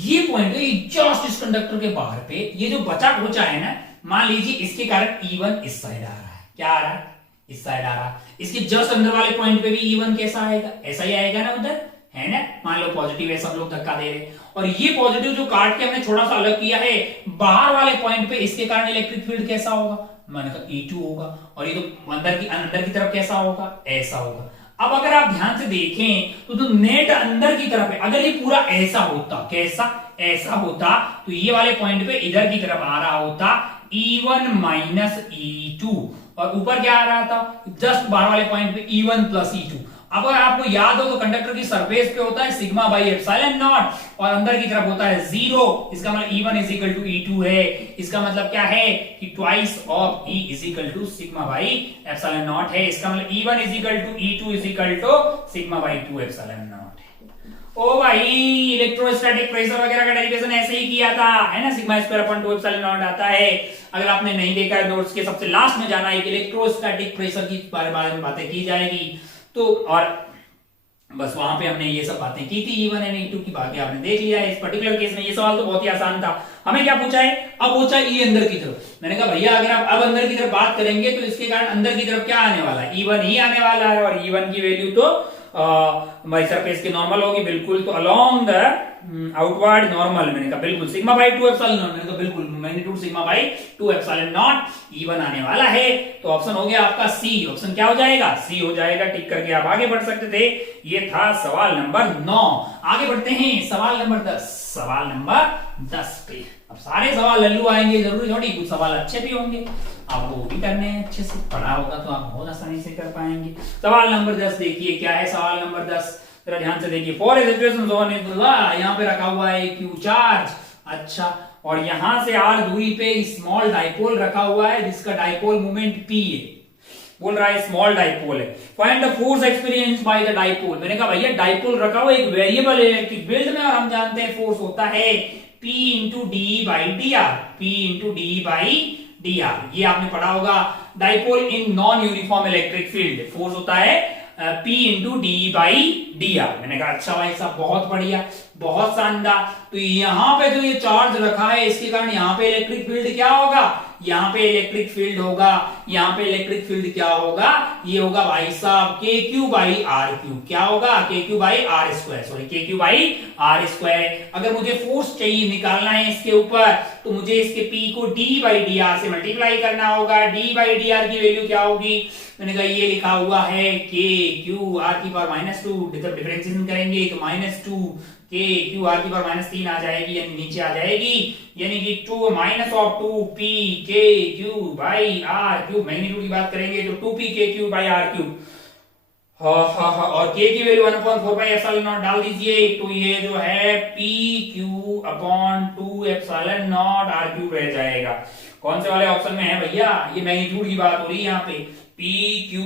ये पॉइंट है जस्ट इस कंडक्टर के बाहर पे, ये जो बचा खोचा है ना, मान लीजिए इसके कारण E1 इस साइड आ रहा है। क्या आ रहा है? इस साइड आ रहा। इसके जस्ट अंदर वाले पॉइंट पे भी E1 कैसा आएगा? ऐसा ही आएगा ना उधर, है ना। मान लो पॉजिटिव है, सब लोग धक्का दे रहे, और ये पॉजिटिव जो काट के हमने थोड़ा सा अलग किया है, बाहर वाले पॉइंट पे इसके कारण इलेक्ट्रिक फील्ड कैसा होगा? मैंने कहा E2 होगा। और ये तो अंदर की तरफ कैसा होगा? ऐसा होगा। अब अगर आप ध्यान से देखें तो जो नेट अंदर की तरफ है, अगर ये पूरा ऐसा होता, कैसा? ऐसा होता, तो ये वाले पॉइंट पे इधर की तरफ आ रहा होता E1 माइनस E2, और ऊपर क्या आ रहा था? जस्ट बाहर वाले पॉइंट पे E1 प्लस E2। अब अगर आपको याद हो तो कंडक्टर की सरफेस पे होता है सिग्मा बाई एप्सिलॉन नॉट, और अंदर की तरफ होता है 0। इसका मतलब E1 is equal to E2 है। इसका मतलब क्या है कि twice of E is equal to sigma by epsilon naught है। इसका मतलब E1 is equal to E2 is equal to sigma by 2 epsilon naught है। ओ भाई, इलेक्ट्रोस्टैटिक प्रेशर वगैरह का डेरिवेशन ऐसे ही किया था, है ना। Sigma square upon 2 epsilon not आता है। अगर आपने नहीं देखा है, नोट्स के सबसे लास्ट में जाना है कि इलेक्ट्रोस्टैटिक प्रेशर की बारे में बातें की जाएगी, तो और बस वहां पे हमने ये सब बातें की थी। E1 और E2 की बातें आपने देख लिया है। इस पर्टिकुलर केस में ये सवाल तो बहुत ही आसान था। हमें क्या पूछा है? अब पूछा है E अंदर की तरफ। मैंने कहा भैया अगर आप अब अंदर की तरफ बात करेंगे तो इसके कारण अंदर की तरफ क्या आने वाला है? E1 ही आने वाला है, और E1 की वैल्यू तो बाई सरफेस के नॉर्मल होगी बिल्कुल, तो अलोंग द आउटवर्ड नॉर्मल। मैंने कहा बिल्कुल सिग्मा बाई 2 एप्सिलॉन नॉट, मैंने कहा बिल्कुल magnitude sigma by 2 epsilon not E1 आने वाला है। तो ऑप्शन हो गया आपका सी। ऑप्शन क्या हो जाएगा? सी हो जाएगा। टिक करके आप आगे बढ़ सकते थे। ये था सवाल नंबर 9। आगे बढ़ते हैं सवाल नंबर 10। सवाल नंबर 10 पे अब सारे सवाल लल्लू आएंगे, जरूरी थोड़ी, कुछ सवाल अच्छे भी होंगे, आपको वो भी करने हैं। अच्छे से पढ़ा होगा तो आप बहुत आसानी से कर पाएंगे। सवाल नंबर 10 देखिए क्या है। सवाल नंबर 10 जरा ध्यान से देखिए। For a situation zone is यहाँ पे रखा हुआ है क्यू चार्ज। अच्छा, और यहां से r दूरी पे स्मॉल डाइपोल रखा हुआ है जिसका डाइपोल मोमेंट p है। बोल रहा है स्मॉल डाइपोल है। Find the force experience by the dipole. मैंने कहा भैया डाइपोल रखा हुआ एक वेरिएबल इलेक्ट्रिक फील्ड में, और हम जानते हैं फोर्स होता है P into D by D R. P into D by D R, ये आपने पढ़ा होगा। Dipole in non uniform electric field, force होता है P into D by D R. मैंने कहा अच्छा भाई साहब, बहुत बढ़िया, बहुत शानदार। तो यहाँ पे जो ये चार्ज रखा है इसके कारण यहाँ पे इलेक्ट्रिक फील्ड क्या होगा? यहाँ पे इलेक्ट्रिक फील्ड होगा, यहाँ पे इलेक्ट्रिक फील्ड क्या होगा? ये होगा भाई साहब के क्यू बाई आर क्यू। क्या होगा? K Q by R square, sorry K Q by R square. अगर मुझे फोर्स चाहिए निकालना है इसके ऊपर, तो मुझे इसके P को d बाई डी आर से मल्टीप्लाई करना होगा। d बाई डी आर की वैल्यू क्या होगी? मैंने कहा ये लिखा हुआ है के क्यू आर की पावर -2, जब डिफरेंशिएशन करेंगे तो -2 के क्यू आर की पावर -3 आ जाएगी, यानी नीचे आ जाएगी, यानी कि 2 -2 P K Q by R cube. Magnitude की बात करेंगे तो 2 P K Q by R cube. और k की वैल्यू 1/4 पाई एप्सिलॉन नॉट डाल दीजिए, तो ये जो है P Q upon 2 epsilon naught R cube रह जाएगा। कौन से वाले ऑप्शन में है भैया? ये मैग्नीट्यूड की बात हो रही है यहाँ पे। पी क्यू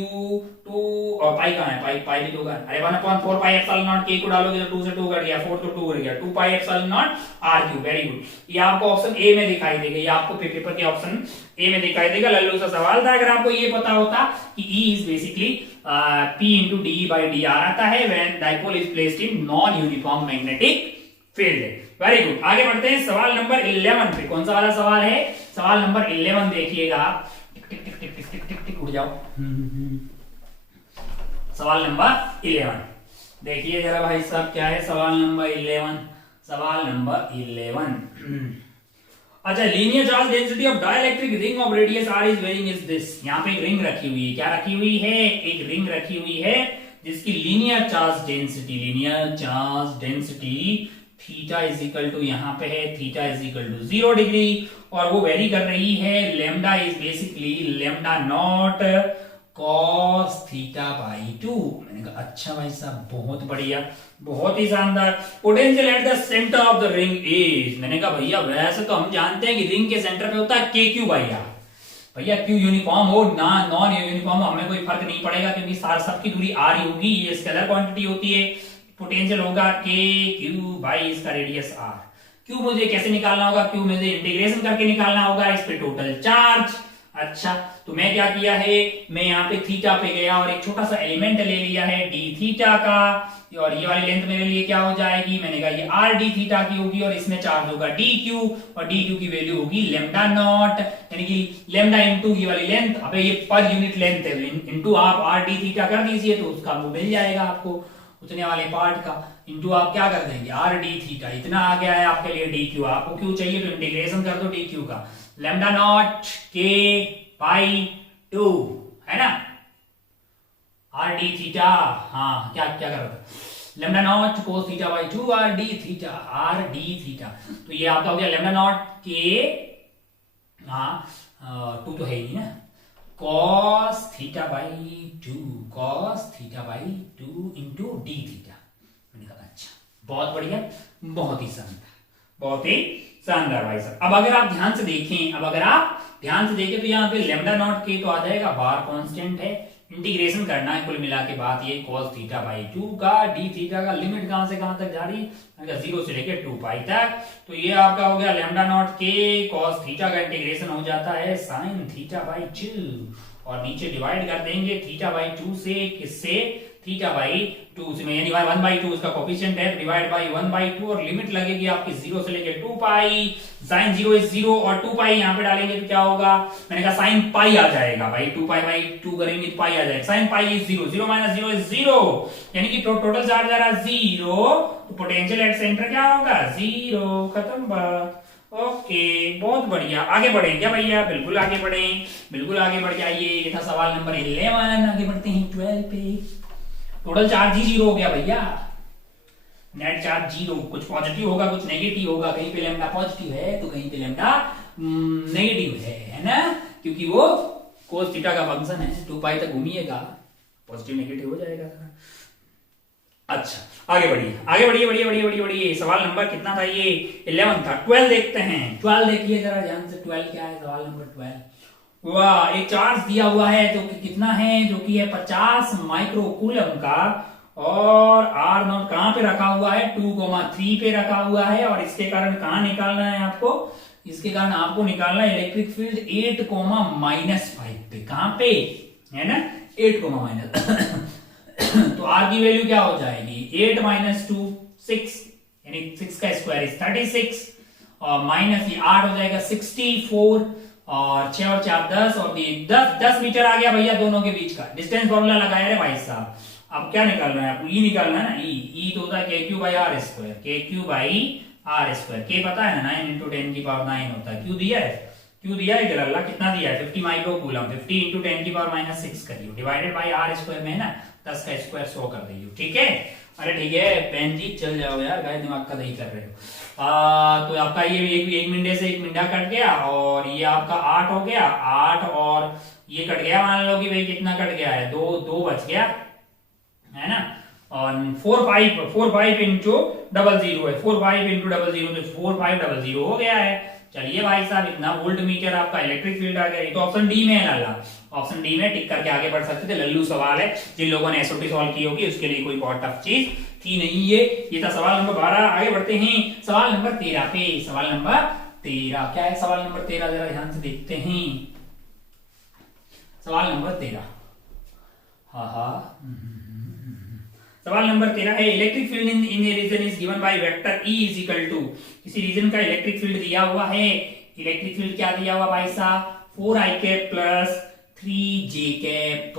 2 और पाई कहाँ है? पाई भी तो होगा। अरे 1/4 पाई एप्सिलॉन नॉट, के को डालोगे तो 2 से 2 कट गया, 4 तो 2 रह गया, 2 pi epsilon naught R cube. Very good, ये आपको ऑप्शन ए में दिखाई देगा, ये आपको पेपर के ऑप्शन ए में दिखाई देगा। लल्लू सा सवाल था। अगर आपको ये पता होता कि E is basically P into d by dr आता है when dipole is placed in non-uniform magnetic field। Very good, आगे बढ़ते हैं सवाल नंबर 11 पे। कौन सा वाला सवाल है? सवाल नंबर 11 देखिएगा। टिक टिक टिक टिक टिक टिक टिक उड़ जाओ। सवाल नंबर 11 देखिए जरा भाई साहब, क्या है सवाल नंबर 11? सवाल नंबर 11 अच्छा, linear charge density of dielectric ring of radius r is varying is this. यहाँ पे एक रिंग रखी हुई है। क्या रखी हुई है? एक रिंग रखी हुई है जिसकी linear charge density theta is equal to, यहाँ पे है theta is equal to 0 degree, और वो वेरी कर रही है। Lambda is basically lambda naught cos theta by 2। मैंने कहा अच्छा भाई साहब, बहुत बढ़िया, बहुत ही शानदार। Potential at the centre of the ring is, मैंने कहा भैया वैसे तो हम जानते हैं कि रिंग के सेंटर पे होता है के क्यू बाई आर। भैया क्यू यूनिफॉर्म हो ना नॉन यूनिफॉर्म हो हमें कोई फर्क नहीं पड़ेगा, क्योंकि सबकी दूरी आर ही होगी, ये स्केलर क्वांटिटी होती है। पोटेंशियल होगा के क्यू बाई इसका रेडियस आर। क्यू मुझे कैसे निकालना होगा? क्यू मुझे इंटीग्रेशन करके निकालना होगा, इस पे टोटल चार्ज। अच्छा, तो मैं क्या किया है, मैं यहाँ पे थीटा पे गया और एक छोटा सा एलिमेंट ले लिया है डी थीटा का, और ये वाली लेंथ मेरे लिए क्या हो जाएगी? मैंने कहा ये आर डी थीटा की होगी, और इसमें चार्ज होगा डी क्यू, और डी क्यू की वैल्यू होगी लेमडा नॉट, यानी कि लेमडा इंटू ये वाली लेंथ। अब ये पर यूनिट लेंथ है, इंटू आप आर डी थीटा कर दीजिए तो उसका वो मिल जाएगा आपको उतने वाले पार्ट का, इंटू आप क्या कर देंगे आर डी थीटा। इतना आ गया है आपके लिए डी क्यू। आपको क्यू चाहिए तो इंटीग्रेशन कर दो डी क्यू का, लेमडा नॉट के पाई 2 है ना, आर डी थीटा। हाँ, क्या क्या कर रहा था? Lambda naught cos theta by 2 R D theta, R D theta. तो ये आपका हो गया लेमडा नॉट के, हाँ 2 तो है ही ना, cos theta by 2, cos theta by 2 into D theta. मैंने कहा अच्छा, बहुत बढ़िया, बहुत ही शानदार, बहुत ही शानदार भाई साहब। अब अगर आप ध्यान से देखें तो यहाँ पे लेमडा नॉट के तो आ जाएगा, बार कांस्टेंट है, इंटीग्रेशन करना है कुल मिला के बात ये cos थीटा बाई 2 का डी थीटा का, लिमिट कहां से कहां तक जा रही है? 0 से लेके 2 पाई तक। तो ये आपका हो गया लेमडा नॉट के cos थीटा का इंटीग्रेशन हो जाता है sin थीटा बाई 2, और नीचे डिवाइड कर देंगे थीटा बाई 2 से, किससे? थीटा बाई 2 से, यानी 1/2 उसका कोफिशिएंट है, डिवाइड बाई 1/2, और लिमिट लगेगी आपकी 0 से लेके 2 पाई। साइन 0 इज 0, और 2 पाई यहाँ पे डालेंगे तो क्या होगा? मैंने कहा साइन पाई आ जाएगा भाई, 2 पाई बाई 2 करेंगे तो पाई आ जाएगा। Sine pi is 0, 0 minus 0 is 0, यानी कि टोटल चार्ज आ रहा है 0, तो पोटेंशियल एट सेंटर क्या होगा? 0। खत्म बात। ओके, बहुत बढ़िया, आगे बढ़े क्या भैया? बिल्कुल आगे बढ़े, बिल्कुल आगे बढ़ जाइए। ये था सवाल नंबर 11। आगे बढ़ते हैं 12 पे। टोटल चार्ज ही 0 हो गया भैया, नेट चार्ज 0, कुछ पॉजिटिव होगा कुछ नेगेटिव होगा, कहीं पे लेमडा पॉजिटिव है तो कहीं पे लेमडा नेगेटिव है ना, क्योंकि वो कोस थीटा का फंक्शन है, 2 पाई तक घूमिएगा, पॉजिटिव नेगेटिव हो जाएगा। अच्छा, आगे बढ़िए, आगे बढ़िए, बढ़िए बढ़िए बढ़िए बढ़िए। सवाल नंबर कितना था ये? 11 था। 12 देखते हैं। 12 देखिए जरा ध्यान से, 12 क्या है? सवाल नंबर 12। वाह, एक चार्ज दिया हुआ है जो कि कितना है? जो कि है 50 माइक्रोकूलम का, और आर नॉट कहां पे रखा हुआ है? 2,3 पे रखा हुआ है, और इसके कारण कहां निकालना है आपको? इसके कारण आपको निकालना है इलेक्ट्रिक फील्ड 8,-5 पे। कहां पे है ना? 8, तो आर की वैल्यू क्या हो जाएगी? 8 - 2 6, यानी 6 का स्क्वायर इज 36, और माइनस ये 8 हो जाएगा 64, और 6 और 4 10, और 10 मीटर आ गया भैया दोनों के बीच का डिस्टेंस फॉर्मूला लगाया रे भाई साहब। अब क्या निकालना है आपको? ई निकालना है ना, ई तो होता है के क्यू बाई आर स्क्वायर, के क्यू बाई आर स्क्वायर। के पता है ना, 9 × 10⁻⁹ होता है। क्यू दिया है, क्यों दिया है जलाला, कितना दिया है 50 माइक्रो कूलम, 50 इंटू 10 की पावर माइनस 6 करियो डिवाइडेड बाई आर स्क्वायर में है ना 10 का स्क्वायर 100 कर दियो। ठीक है, अरे ठीक है पेन जी चल जाओ यार, गाय दिमाग का दही कर रहे हो। तो आपका ये एक मिंडे से एक मिंडा कट गया और ये आपका 8 हो गया, 8 और ये कट गया, मान लो कि भाई कितना कट गया है, दो बच गया है ना, और 4 5 इंटू 00 है, 4 5 इंटू 00 तो 4500 हो गया है। चलिए भाई साहब इतना वोल्ट मीटर आपका इलेक्ट्रिक फील्ड आ गया। तो ऑप्शन डी में है लाला, ऑप्शन डी में टिक करके आगे बढ़ सकते थे। लल्लू सवाल है, जिन लोगों ने एसओटी सॉल्व की होगी उसके लिए कोई बहुत टफ चीज थी नहीं ये था सवाल नंबर 12। आगे बढ़ते हैं सवाल नंबर 13 पे। सवाल नंबर 13 क्या है, सवाल नंबर 13 जरा ध्यान से देखते हैं। सवाल नंबर 13, सवाल नंबर 13 है electric field in a region is given by vector E is equal to, किसी रीजन का इलेक्ट्रिक फील्ड दिया हुआ है। इलेक्ट्रिक फील्ड क्या दिया हुआ भाई साहब, 4i cap plus 3j cap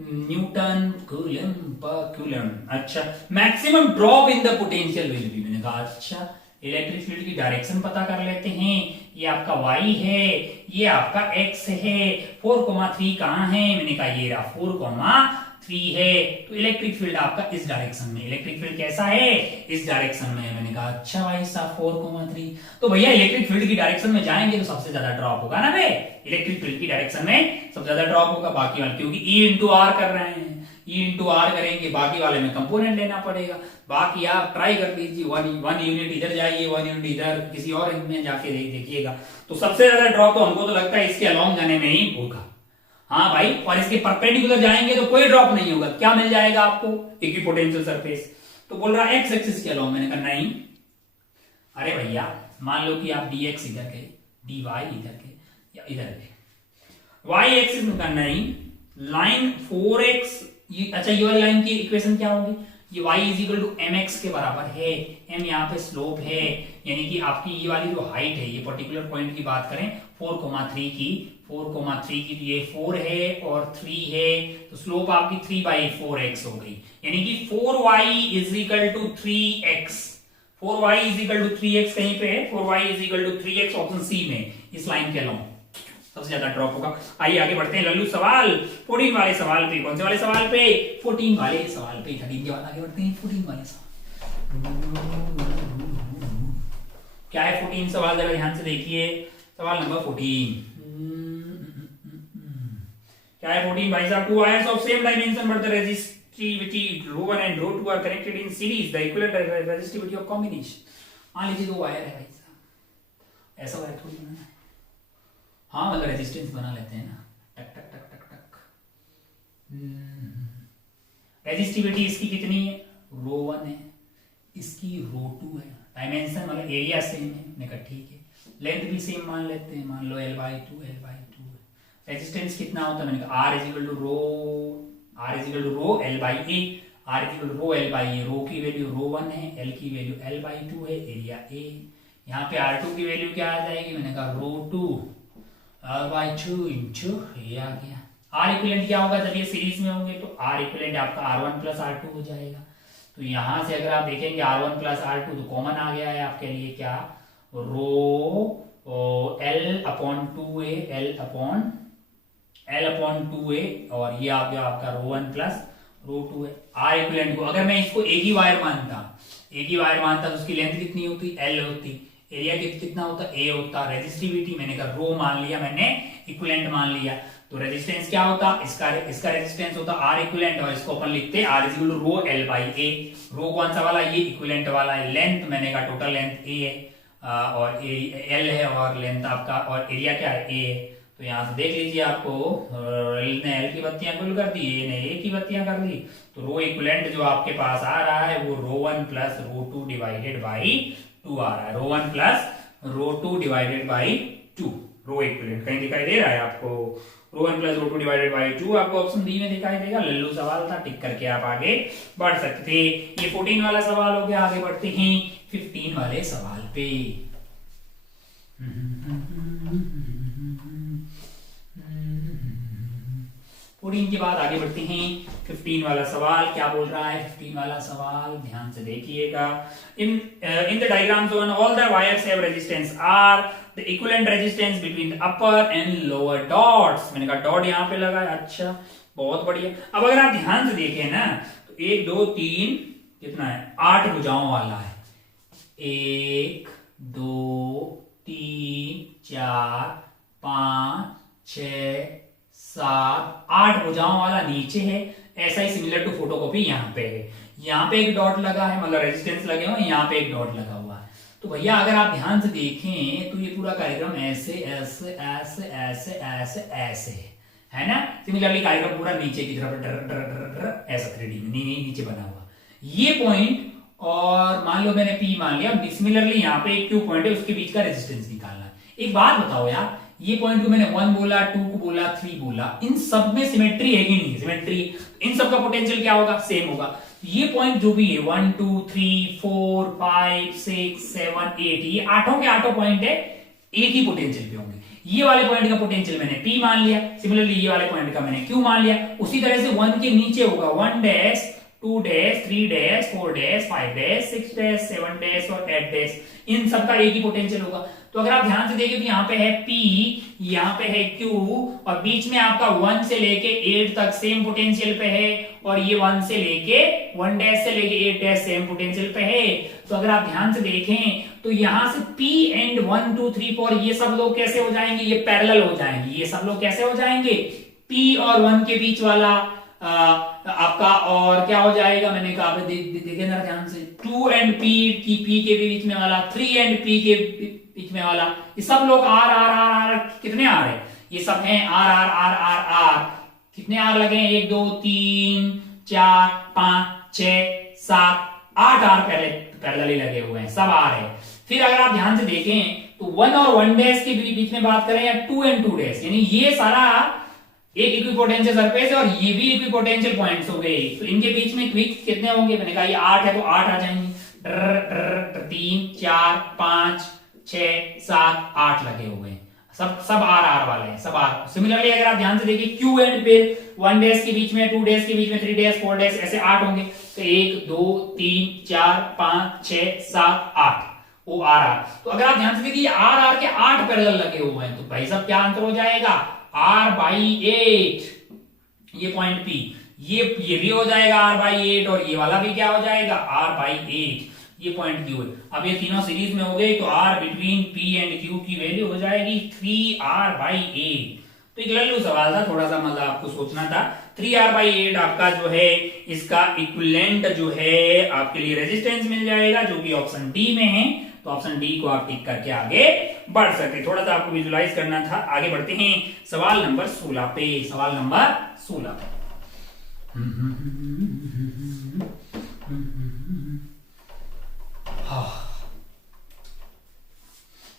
newton coulomb पर कूलम। अच्छा, maximum drop in the potential will be, मैंने कहा अच्छा इलेक्ट्रिक फील्ड की डायरेक्शन पता कर लेते हैं। ये आपका y है, ये आपका x है, 4,3 कहां है, मैंने कहा ये रहा 4,3 है। तो इलेक्ट्रिक फील्ड आपका इस डायरेक्शन में, इलेक्ट्रिक फील्ड कैसा है, इस डायरेक्शन में। मैंने कहा अच्छा भाई साहब 4,3, तो भैया इलेक्ट्रिक फील्ड की डायरेक्शन में जाएंगे तो सबसे ज्यादा ड्रॉप होगा ना भाई, इलेक्ट्रिक फील्ड की डायरेक्शन में सबसे ज्यादा ड्रॉप होगा। बाकी वाले क्योंकि E इंटू आर कर रहे हैं, E इंटू आर करेंगे, बाकी वाले में कंपोनेंट लेना पड़ेगा। बाकी आप ट्राई कर लीजिए, वन यूनिट इधर जाइए, 1 यूनिट इधर, किसी और में जाके देखिएगा। तो सबसे ज्यादा ड्रॉप तो हमको तो लगता है इसके अलोंग जाने में ही होगा। हाँ भाई, और इसके परपेंडिकुलर जाएंगे तो कोई ड्रॉप नहीं होगा। क्या मिल जाएगा आपको, इक्विपोटेंशियल सरफेस। तो बोल रहा है एक्स एक्सिस के अलोंग, मैंने कहा नहीं। अरे भैया मान लो कि आप dx इधर के, dy इधर के या इधर के, y एक्सिस में करना नहीं, लाइन 4x, अच्छा ये वाली लाइन की इक्वेशन क्या होगी, ये y is equal to mx के बराबर है। m यहाँ पे स्लोप है, यानी कि आपकी ये वाली जो हाइट है, ये पर्टिकुलर पॉइंट की बात करें 4,3 की, 4,3 की, ये 4 है और 3 है, तो स्लोप आपकी 3/4x हो गई, यानी कि 4y is equal to 3x, 4y is equal to 3x कहीं पे है, 4y is equal to 3x option C में, इस लाइन के अलोंग सबसे ज्यादा ड्रॉप होगा। आइए आगे बढ़ते हैं लल्लू सवाल 14 वाले सवाल पे। कौन से वाले सवाल पे, 14 वाले सवाल पे। 13 के बाद आगे बढ़ते हैं 14 वाले सवाल। क्या है 14 सवाल, जरा ध्यान से देखिए। सवाल नंबर 14 क्या है 14 भाई साहब, 2 wires of same dimension but the resistivity ρ1 and ρ2 are connected in series, the equivalent resistivity of combination. मान लीजिए 2 वायर है भाई साहब, ऐसा वायर थोड़ी बनाना है, हाँ मतलब रेजिस्टेंस बना लेते हैं ना, टक टक टक टक टक। रेजिस्टिविटी इसकी कितनी है, ρ1 है, इसकी ρ2 है, डायमेंशन मतलब एरिया सेम है, मैंने कहा ठीक है, लेंथ भी सेम मान लेते हैं, मान लो l/2 है। रेजिस्टेंस कितना होता है, मैंने कहा r is equal to rho l/a, r is equal to rho l/a, rho की वैल्यू ρ1 है, l की वैल्यू l/2 है, एरिया a। यहाँ पे r2 की वैल्यू क्या आ जाएगी, मैंने कहा ρ2 r/2 इंटू ये आ गया। R इक्विवेलेंट क्या होगा जब ये सीरीज में होंगे, तो R इक्विवेलेंट आपका R1 प्लस R2 हो जाएगा। तो यहां से अगर आप देखेंगे R1 प्लस R2 तो कॉमन आ गया है आपके लिए, क्या रो L/2a, L/2a, और ये आ गया आपका ρ1 प्लस ρ2 है। R इक्विवेलेंट को अगर मैं इसको एक ही वायर मानता तो उसकी लेंथ कितनी होती, L होती, एरिया कितना होता, A होता, रेजिस्टिविटी मैंने कहा रो मान लिया, मैंने इक्विवेलेंट मान लिया, तो रेजिस्टेंस क्या होता, इसका रेजिस्टेंस होता R इक्विवेलेंट, और इसको अपन लिखते हैं R is equal to rho l/a। Rho कौन सा वाला, ये इक्विवेलेंट वाला है। लेंथ मैंने कहा टोटल लेंथ A है और L है, और लेंथ आपका और एरिया क्या है A है। तो यहाँ से देख लीजिए, आपको L ने L की बत्तियां खुल कर दी, A ने A की बत्तियां कर दी, तो रो इक्विवेलेंट जो आपके पास आ रहा है वो ρ1 प्लस ρ2 डिवाइडेड बाई 2 आ रहा है, ρ1 plus ρ2 divided by 2, rho equivalent कहीं दिखाई दे रहा है आपको, ρ1 प्लस ρ2 डिवाइडेड बाई 2 आपको ऑप्शन डी में दिखाई देगा। लल्लू सवाल था, टिक करके आप आगे बढ़ सकते थे। ये 14 वाला सवाल हो गया, आगे बढ़ते हैं 15 वाले सवाल पे। 14 के बाद आगे बढ़ते हैं 15 वाला सवाल। क्या बोल रहा है 15 वाला सवाल, ध्यान से देखिएगा। In the diagram shown all the wires have resistance R, the equivalent resistance between the upper and lower dots। मैंने कहा डॉट यहाँ पे लगा है, अच्छा बहुत बढ़िया। अब अगर आप ध्यान से देखें ना तो 1 2 3 कितना है, 8 भुजाओं वाला है। 1 2 3 4 5 6 7 8 भुजाओं वाला नीचे है। ऐसा ही सिमिलर टू फोटोकॉपी यहाँ पे है। यहाँ पे एक डॉट लगा है, मतलब रेजिस्टेंस लगे हुए, यहाँ पे एक डॉट लगा हुआ है। तो भैया अगर आप ध्यान से देखें तो ये पूरा कार्यक्रम ऐसे ऐसे ऐसे ऐसे ऐसे ऐसे है ना। सिमिलरली कार्यक्रम पूरा नीचे की तरफ डर डर डर डर ऐसा 3D में नीचे बना हुआ ये पॉइंट, और मान लो मैंने P मान लिया। सिमिलरली यहाँ पे एक Q पॉइंट है, उसके बीच का रेजिस्टेंस निकालना है। एक बात बताओ यार, ये पॉइंट को मैंने 1 बोला, 2 को बोला, 3 बोला, इन सब में सिमेट्री है कि नहीं? सिमेट्री, इन सब का पोटेंशियल क्या होगा? सेम होगा। ये पॉइंट जो भी है 1 2 3 4 5 6 7 8, ये आठों के आठों पॉइंट है, एक ही पोटेंशियल पे होंगे। ये वाले पॉइंट का पोटेंशियल मैंने P मान लिया, सिमिलरली ये वाले पॉइंट का मैंने Q मान लिया। उसी तरह से 1 के नीचे होगा 1 dash 2 dash 3 dash 4 dash 5 dash 6 dash 7 dash और 8 डैश, इन सब का एक ही पोटेंशियल होगा। तो अगर आप ध्यान से देखें तो यहाँ पे है P, यहाँ पे है Q, और बीच में आपका 1 से लेके 8 तक सेम पोटेंशियल पे है, और ये 1 से लेके 1 डैश से लेके 8 डैश सेम पोटेंशियल पे है। तो अगर आप ध्यान से देखें तो यहां से P एंड 1 2 3 4 ये सब लोग कैसे हो जाएंगे? ये पैरेलल हो जाएंगे। ये सब लोग कैसे हो जाएंगे? P और 1 के बीच वाला आपका और क्या हो जाएगा? मैंने कहा देखे ना ध्यान से, 2 एंड P की P के बीच में वाला, 3 एंड P के बीच में वाला, ये सब लोग आर आर आर आर कितने आर है? ये सब हैं R R R R R. कितने आर लगे हैं? 1 2 3 4 5 6 7 8 आर पैरेलल लगे हुए हैं, सब आर है। फिर अगर आप ध्यान से देखें तो 1 और 1 डैश के बीच में बात करें, या 2 एंड 2 डैश, यानी ये सारा एक इक्विपोटेंशियल सरफेस है और ये भी इक्विपोटेंशियल पॉइंट्स हो गए। तो इनके बीच में क्विक कितने होंगे? मैंने कहा ये 8 है तो 8 आ जाएंगे। 3 4 5 6 7 8 लगे हुए हैं, सब आर आर वाले हैं, सब आर। सिमिलरली अगर आप ध्यान से देखिए क्यू एंड पे 1 डैश के बीच में, 2 डैश के बीच में, 3 डैश 4 डैश, ऐसे 8 होंगे। तो 1 2 3 4 5 6 7 8 वो आर आर। तो अगर आप ध्यान से देखिए आर आर के 8 पैरेलल लगे हुए हैं, तो भाई साहब क्या आंसर हो जाएगा? R/8। ये पॉइंट P, ये भी हो जाएगा R/8, और ये वाला भी क्या हो जाएगा? R/8। ये पॉइंट Q है। अब ये तीनों सीरीज में हो गए तो R between P and Q की वैल्यू हो जाएगी 3R/8। तो एक लल्लू सवाल था, थोड़ा सा मतलब आपको सोचना था। 3R/8 आपका जो है इसका इक्विवेलेंट जो है आपके लिए रेजिस्टेंस मिल जाएगा, जो कि ऑप्शन डी में है। तो ऑप्शन डी को आप टिक करके आगे बढ़ सकते। थोड़ा सा आपको विजुलाइज करना था। आगे बढ़ते हैं सवाल नंबर 16 पे। सवाल नंबर 16 पे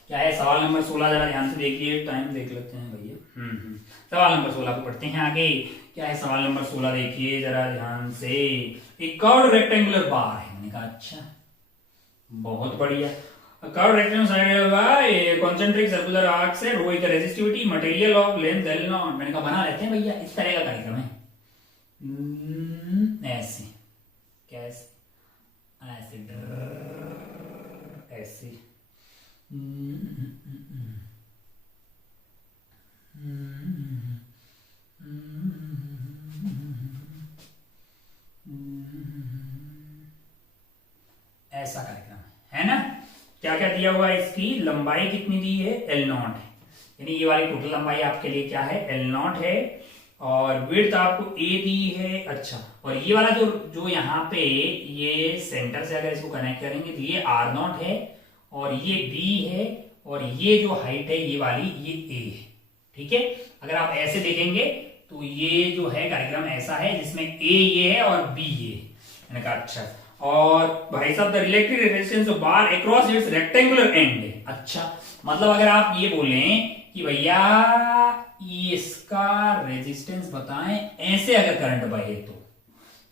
क्या है? सवाल नंबर 16 जरा ध्यान से देखिए, टाइम देख लेते हैं भैया। सवाल नंबर 16 पे पढ़ते हैं आगे। क्या है सवाल नंबर 16? देखिए जरा ध्यान से। एक कर्व्ड रेक्टेंगुलर बार है। मैंने कहा अच्छा बहुत बढ़िया। Curved rectangular bar, concentric circular arc से rho is the resistivity, material of length L0। मैंने कहा बना लेते हैं भैया, इस तरह का कार्यक्रम है। ऐसे कैसे? ऐसे ऐसे ऐसा कार्यक्रम है ना। क्या क्या दिया हुआ है? इसकी लंबाई कितनी दी है? L0 है, यानी ये वाली टोटल लंबाई आपके लिए क्या है? L0 है। और विड्थ आपको A दी है। अच्छा, और ये वाला जो यहाँ पे ये सेंटर से अगर इसको कनेक्ट करेंगे तो ये R0 है, और ये B है, और ये जो हाइट है ये वाली ये A है। ठीक है, अगर आप ऐसे देखेंगे तो ये जो है कार्यक्रम ऐसा है जिसमें A ये है और B ये है। मैंने कहा अच्छा, और भाई साहब the relative resistance of bar across its rectangular and है। अच्छा, मतलब अगर आप ये बोलें कि भैया इसका रेजिस्टेंस बताएं ऐसे अगर करंट बहे तो,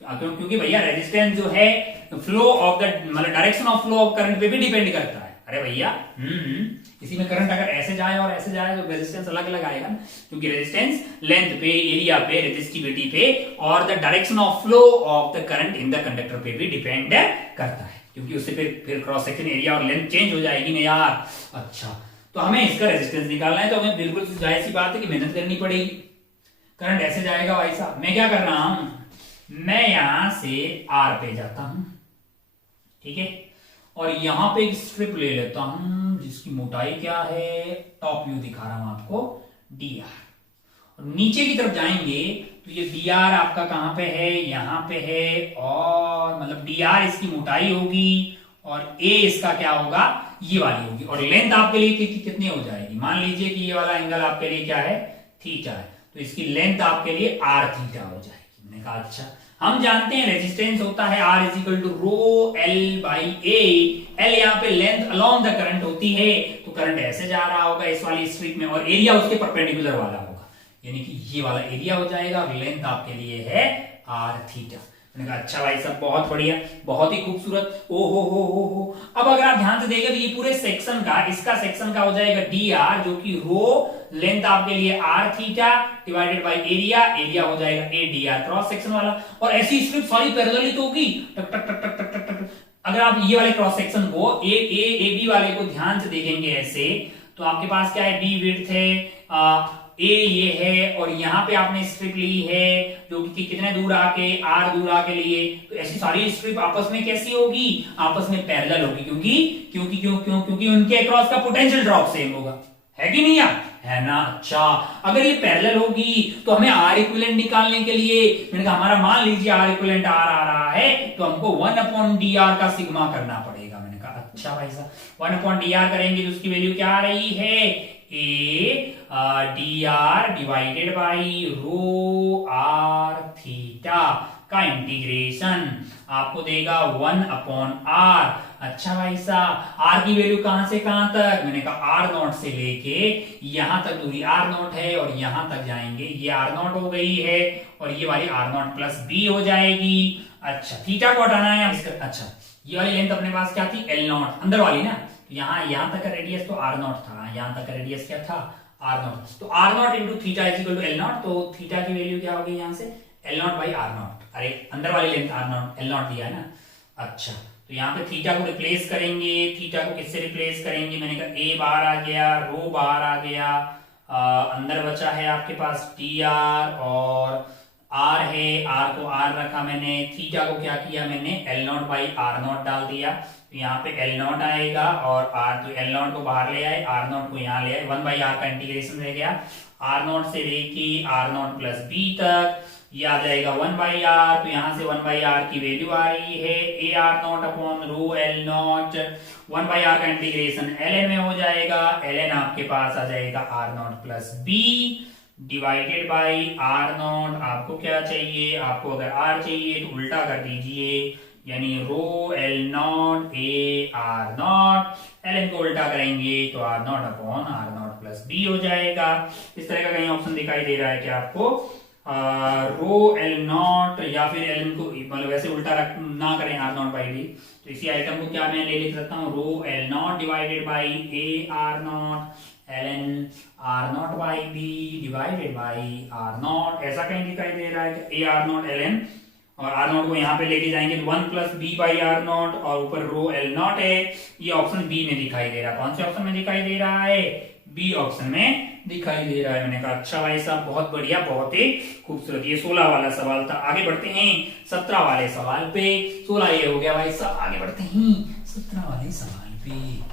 क्योंकि भैया रेजिस्टेंस जो है फ्लो ऑफ द मतलब direction of flow of current पे भी डिपेंड करता है। अरे भैया इसी में करंट अगर ऐसे जाए और ऐसे जाए तो रेजिस्टेंस अलग अलग आएगा ना, क्योंकि रेजिस्टेंस लेंथ पे, एरिया पे, रेजिस्टिविटी पे और the direction of flow of the current in the conductor पे भी डिपेंड करता है, क्योंकि उससे फिर क्रॉस सेक्शन एरिया और लेंथ चेंज हो जाएगी ना यार। अच्छा, तो हमें इसका रेजिस्टेंस निकालना है, तो हमें बिल्कुल जाहिर सी बात है कि मेहनत करनी पड़ेगी। करंट ऐसे जाएगा भाई साहब, मैं क्या कर रहा हूं, मैं यहां से आर पे जाता हूं, ठीक है, और यहां पे एक स्ट्रिप ले लेता हूं जिसकी मोटाई क्या है, टॉप व्यू दिखा रहा हूं आपको, डी आर। और नीचे की तरफ जाएंगे तो ये डी आर आपका कहां पे है, यहां पे है, और मतलब डी आर इसकी मोटाई होगी और ए इसका क्या होगा, ये वाली होगी, और लेंथ आपके लिए कितनी हो जाएगी, मान लीजिए कि ये वाला एंगल आपके लिए क्या है, थीटा है, तो इसकी लेंथ आपके लिए आर थीटा हो जाएगी। मैंने कहा अच्छा, हम जानते हैं रेजिस्टेंस होता है R is equal to rho L by A, L यहाँ पे लेंथ अलोंग द करंट होती है, तो करंट ऐसे जा रहा होगा इस वाली स्ट्रिप में, और एरिया उसके परपेंडिकुलर वाला होगा, यानी कि ये वाला एरिया हो जाएगा, और लेंथ आपके लिए है आर थीटा। मैंने कहा अच्छा भाई साहब बहुत बढ़िया, बहुत ही खूबसूरत, ओ हो। अब अगर आप ध्यान से देखें तो ये पूरे सेक्शन का, इसका सेक्शन का हो जाएगा डी आर, जो कि रो लेंथ आपके लिए R theta divided by area, area हो जाएगा A D R, cross section वाला। और ऐसी स्ट्रिप सारी पैरेलल तो होगी, टक टक टक टक टक टक। अगर आप ये वाले क्रॉस सेक्शन को ए बी वाले को ध्यान से देखेंगे ऐसे, तो आपके पास क्या है, बी विड्थ है, ए ये है, और यहां पे आपने स्ट्रिप ली है जो कि कितने दूर आके, आर दूर आके लिए, तो ऐसी सारी स्ट्रिप आपस में कैसी होगी, आपस में पैरेलल होगी, क्योंकि उनके अक्रॉस का पोटेंशियल ड्रॉप सेम होगा, है कि नहीं यार, है ना। अच्छा, अगर ये पैरेलल होगी तो हमें आर इक्विवेलेंट निकालने के लिए, मैंने कहा हमारा मान लीजिए आर इक्विवेलेंट आर आ रहा है, तो हमको 1/dr का सिग्मा करना पड़ेगा। मैंने कहा अच्छा भाई साहब 1/dr करेंगे तो उसकी वैल्यू क्या आ रही है, A D R divided by rho R theta का इंटीग्रेशन आपको देगा 1/r। अच्छा भाई साहब, आर की वैल्यू कहां से कहां तक, मैंने कहा आर नॉट से लेके यहां तक दूरी आर नॉट है, और यहां तक जाएंगे, ये आर नॉट हो गई है, और ये वाली आर नॉट प्लस बी हो जाएगी। अच्छा, थीटा को हटाना है इसका। अच्छा, ये वाली लेंथ अपने पास क्या थी, एल नॉट, अंदर वाली ना, यहां तक का रेडियस तो आर नॉट था, यहां तक का रेडियस क्या था, आर नॉट, तो R naught into theta is equal to L naught, तो थीटा की वैल्यू क्या होगी यहां से, L naught by R naught. अरे अंदर वाली length R naught, L naught दिया है ना। अच्छा, तो यहाँ पे थीटा को रिप्लेस करेंगे, थीटा को किससे रिप्लेस करेंगे, मैंने कहा ए बाहर आ गया, रो बाहर आ गया, अंदर बचा है आपके पास डी आर, और आर है, आर को आर रखा मैंने, थीटा को क्या किया मैंने, L naught by R naught डाल दिया, तो यहाँ पे एल नॉट आएगा, और आर, तो एल नॉट को बाहर ले आए, आर नॉट को यहाँ ले आए, 1/r का इंटीग्रेशन रह गया, आर नॉट से लेके आर नॉट प्लस बी तक, ये आ जाएगा 1/r, तो यहां से 1/r की वैल्यू आ रही है ए R naught upon rho L not, 1/r का इंटीग्रेशन ln में हो जाएगा, ln आपके पास आ जाएगा R naught plus B divided by R naught. आपको क्या चाहिए, आपको अगर आर चाहिए तो उल्टा कर दीजिए, यानी rho L naught A R naught, ln को उल्टा करेंगे तो R naught upon R naught plus B हो जाएगा। इस तरह का कहीं ऑप्शन दिखाई दे रहा है कि आपको रो एल नॉट, या फिर एल को मतलब वैसे उल्टा ना करें आर नॉट बाई डी, तो इसी आइटम को क्या मैं ले लिख सकता हूँ, rho L naught divided by A R naught L R naught by B divided by R naught, ऐसा कहीं दिखाई दे रहा है कि ए आर नॉट एल, और आर नॉट को यहाँ पे लेके जाएंगे 1 plus B by R naught, और ऊपर रो एल नॉट है, ये ऑप्शन बी में दिखाई दे रहा है। कौन से ऑप्शन में दिखाई दे रहा है, बी ऑप्शन में दिखाई दे रहा है। मैंने कहा अच्छा भाई साहब बहुत बढ़िया, बहुत ही खूबसूरत। ये 16 वाला सवाल था। आगे बढ़ते हैं 17 वाले सवाल पे। 16 ये हो गया भाई साहब, आगे बढ़ते हैं 17 वाले सवाल पे।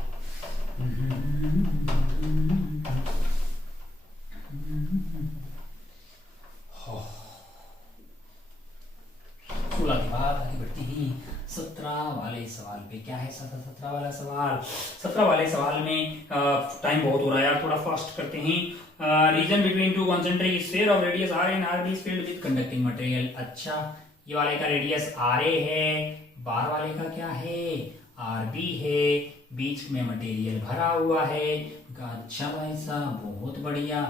16 के बाद आगे बढ़ते हैं 17 वाले सवाल पे। क्या है 17 वाला सवाल, 17 वाले सवाल में टाइम बहुत हो रहा है यार, थोड़ा फास्ट करते हैं। Region between two concentric sphere of radius R and R B is filled with conducting material. अच्छा, ये वाले का रेडियस आर ए है, बार वाले का क्या है, आर बी है, बीच में मटेरियल भरा हुआ है। अच्छा भाई साहब बहुत बढ़िया,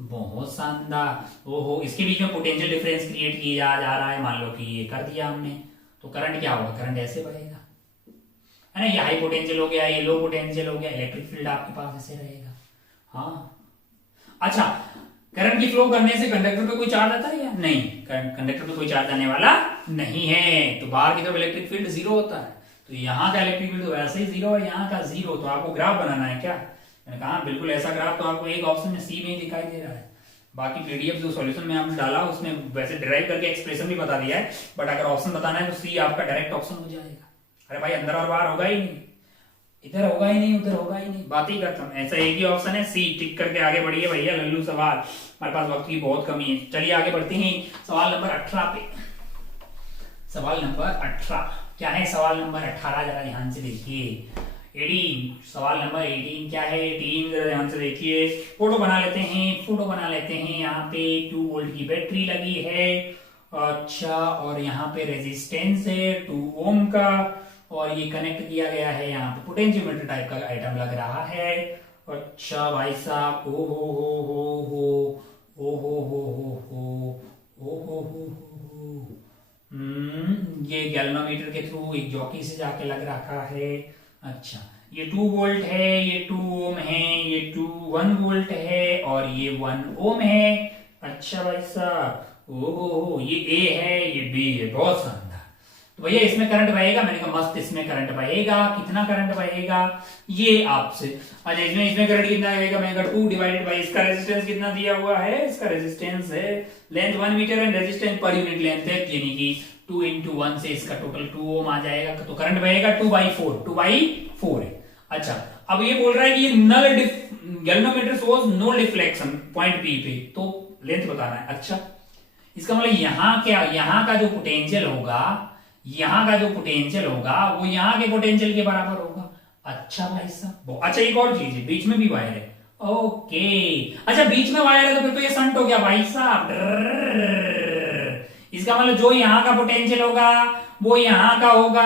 बहुत शानदार। ओहो, इसके बीच में पोटेंशियल डिफरेंस क्रिएट किया जा रहा है। मान लो कि ये कर दिया हमने, तो करंट क्या होगा, करंट ऐसे बढ़ेगा, है ना, ये हाई पोटेंशियल हो गया, ये लो पोटेंशियल हो गया, इलेक्ट्रिक फील्ड आपके पास ऐसे रहेगा। हाँ अच्छा, करंट की फ्लो करने से कंडक्टर पे कोई चार्ज आता है या नहीं? कंडक्टर पे कोई चार्ज आने वाला नहीं है, तो बाहर की तरफ इलेक्ट्रिक फील्ड जीरो होता है, तो यहाँ का इलेक्ट्रिक फील्ड तो वैसे ही जीरो है, यहाँ का जीरो। तो आपको ग्राफ बनाना है क्या? मैंने कहा बिल्कुल ऐसा ग्राफ तो आपको एक ऑप्शन में सी में ही दिखाई दे रहा है। बाकी पीडीएफ जो सॉल्यूशन में आपने डाला उसमें वैसे डिराइव करके एक्सप्रेशन भी बता दिया है, बट अगर ऑप्शन बताना है तो सी आपका डायरेक्ट ऑप्शन हो जाएगा। अरे भाई अंदर और बाहर होगा ही नहीं, इधर होगा ही नहीं, उधर होगा ही नहीं, बात ही खत्म। ऐसा एक ही ऑप्शन है सी, टिक करके आगे बढ़िए भैया लल्लू सवाल, हमारे पास वक्त की बहुत कमी है। चलिए आगे बढ़ते हैं सवाल नंबर 18 पे। सवाल नंबर 18 क्या है? सवाल नंबर 18 जरा ध्यान से देखिए। 18 सवाल नंबर 18 क्या है? 18 जरा ध्यान से देखिए। फोटो बना लेते हैं, फोटो बना लेते हैं। यहाँ पे 2 वोल्ट की बैटरी लगी है, अच्छा, और यहाँ पे रेजिस्टेंस है 2 ओम का, और ये कनेक्ट किया गया है, यहाँ पे पोटेंशियोमीटर टाइप का आइटम लग रहा है। अच्छा भाई साहब, ओ हो ओ हो ओ हो ये गैल्वेनोमीटर के थ्रू एक जॉकी से जाके लग रखा है। अच्छा, ये 2 वोल्ट है, ये 2 ओम है, ये 1 वोल्ट है, और ये 1 ओम है। अच्छा भाई साहब, ओ ये ए है, ये बी है, बहुत शानदार। तो भैया इसमें करंट बहेगा? मैंने कहा मस्त, इसमें करंट बहेगा। कितना करंट बहेगा ये आपसे, अच्छा इसमें करंट कितना बहेगा? मैंने कहा 2 डिवाइडेड बाय इसका रेजिस्टेंस कितना दिया हुआ है? इसका रेजिस्टेंस है length 1 metre and resistance per unit length है, यानी कि 2 into 1 से इसका टोटल 2 ओम आ जाएगा, तो करंट बहेगा 2/4 है। अच्छा, अब ये बोल रहा है कि ये null galvanometer shows no deflection point P पे, तो लेंथ बताना है। अच्छा, इसका मतलब यहाँ क्या, यहाँ का जो पोटेंशियल होगा, यहाँ का जो पोटेंशियल होगा वो यहाँ के पोटेंशियल के बराबर होगा। अच्छा भाई साहब, अच्छा एक और चीज है, बीच में भी वायर है। ओके, अच्छा बीच में वायर है तो फिर तो ये संट हो गया भाई साहब। इसका मतलब जो यहाँ का पोटेंशियल होगा वो यहाँ का होगा,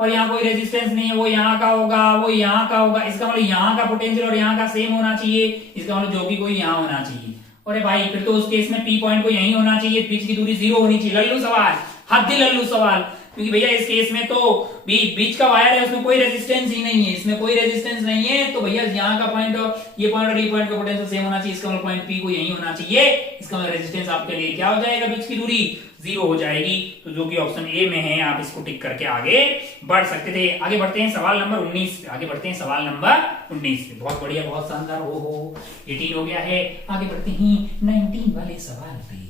और यहाँ कोई रेजिस्टेंस नहीं है, वो यहाँ का होगा, वो यहाँ का होगा। इसका मतलब यहाँ का पोटेंशियल और यहाँ का सेम होना चाहिए, इसका मतलब जो भी कोई यहाँ होना चाहिए। अरे भाई फिर तो उस केस में पी पॉइंट को यही होना चाहिए, बीच की दूरी 0 होनी चाहिए। लल्लू सवाल, हद्दी लल्लू सवाल, क्योंकि भैया इस केस में तो बीच का वायर है, उसमें कोई रेजिस्टेंस ही नहीं है, इसमें कोई रेजिस्टेंस नहीं है, तो भैया यहाँ का पॉइंट और ये पॉइंट और ये पॉइंट का पोटेंशियल सेम होना चाहिए, इसका मतलब पॉइंट पी को यही होना चाहिए। इसका मतलब रेजिस्टेंस आपके लिए क्या हो जाएगा? बीच की दूरी 0 हो जाएगी, तो जो कि ऑप्शन ए में है आप इसको टिक करके आगे बढ़ सकते थे। आगे बढ़ते हैं सवाल नंबर 19 पे, आगे बढ़ते हैं सवाल नंबर 19 पे। बहुत बढ़िया, बहुत शानदार। हो 18 हो गया है, आगे बढ़ते हैं 19 वाले सवाल पे।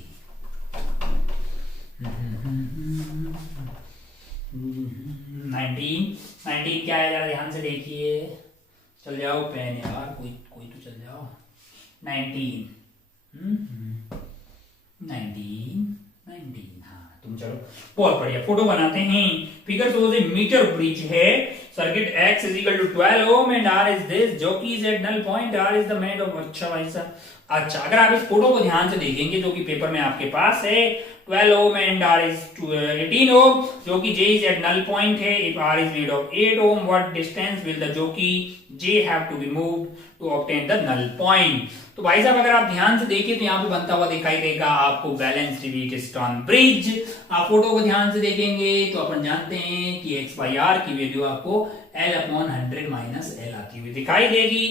19 क्या है जरा ध्यान से देखिए। चल जाओ पेन यार, कोई तो चल जाओ। 19 हाँ तुम चलो, बहुत बढ़िया। फोटो बनाते हैं। Figure shows a metre bridge है, circuit X is equal to 12 ohm and R is this, जो कि is at null point, R is the made of। अच्छा भाई साहब, अच्छा अगर आप इस फोटो को ध्यान से देखेंगे जो कि पेपर में आपके पास है, 12 ohm and R is 18 ohm, जो कि J is at null point है। If R is made of 8 ohm, what distance will the jockey J have to be moved to obtain the null point? तो भाई साहब अगर आप ध्यान से देखिए तो यहाँ पे बनता हुआ दिखाई देगा आपको बैलेंस व्हीटस्टोन ब्रिज। आप फोटो को ध्यान से देखेंगे तो अपन जानते हैं कि x/r की वैल्यू आपको L/100 - L आती हुई दिखाई देगी।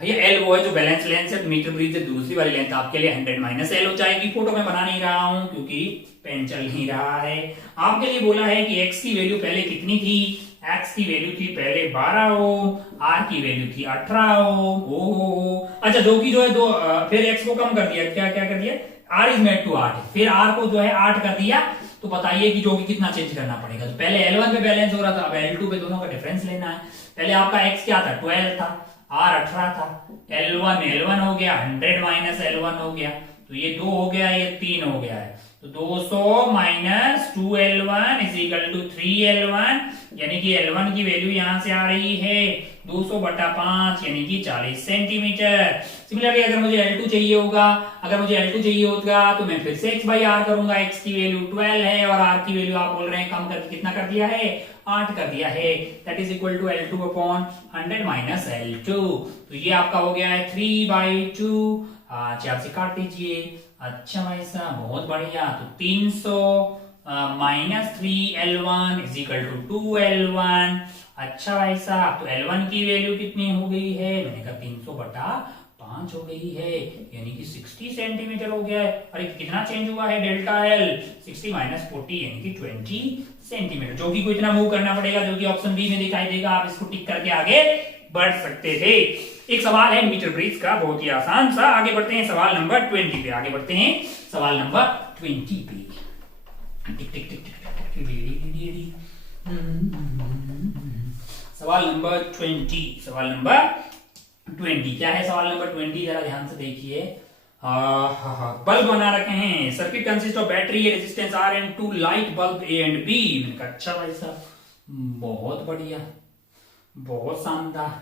भैया L वो है जो बैलेंस लेंथ है, मीटर ब्रिज से दूसरी वाली लेंथ आपके लिए 100 - L हो जाएगी। फोटो में बना नहीं रहा हूं क्योंकि पेन चल नहीं रहा है। आपके लिए बोला है कि x की वैल्यू पहले कितनी थी? x की वैल्यू थी पहले 12 ओम, r की वैल्यू थी 18 ओम। ओहो, अच्छा जो कि जो है दो, फिर x को कम कर दिया, क्या क्या कर दिया? r इज मेड टू 8, फिर r को जो है 8 कर दिया। तो बताइए कि जो कि कितना चेंज करना पड़ेगा? तो पहले L1 पे बैलेंस हो रहा था, अब L2 पे दोनों का डिफरेंस लेना है। पहले आपका x क्या था? 12 था, R 18 था, L1 हो गया, 100 - L1 हो गया, तो ये 2 हो गया, ये 3 हो गया है, तो 200 - 2L1 = 3L1, यानी कि L1 की वैल्यू यहां से आ रही है 200/5 यानी कि 40 सेंटीमीटर। सिमिलरली अगर मुझे L2 चाहिए होगा, तो मैं फिर से x/r करूंगा। x की वैल्यू 12 है और r की वैल्यू आप बोल रहे हैं कम करके कितना कर दिया है? 8 कर दिया है, that is equal to L2/100 - L2। तो ये आपका हो गया है 3/2। अच्छा आप से काट दीजिए। अच्छा भाई साहब बहुत बढ़िया, तो 300 - 3L1 = 2L1, अच्छा भाई साहब, तो L1 की वैल्यू कितनी हो गई है? मैंने कहा 300/5 हो गई है, यानी कि 60 सेंटीमीटर हो गया है। अरे कितना चेंज हुआ है डेल्टा एल? 60 माइनस 40 यानी कि 20 सेंटीमीटर। जो कि को इतना मूव करना पड़ेगा, जो कि ऑप्शन बी में दिखाई देगा। आप इसको टिक करके आगे बढ़ सकते थे। एक सवाल है मीटर ब्रिज का, बहुत ही आसान सा। आगे बढ़ते हैं सवाल नंबर 20 पे। आगे बढ़ते हैं सवाल नंबर 20 पे। टिक टिक टिक टिक। सवाल नंबर 20। सवाल नंबर 20 क्या है? सवाल नंबर 20 जरा ध्यान से देखिए। बल्ब बना रखे हैं। Circuit consist of battery, resistance R and two light bulb A and B. मैंने कहा अच्छा भाई साहब, बहुत बढ़िया, बहुत शानदार।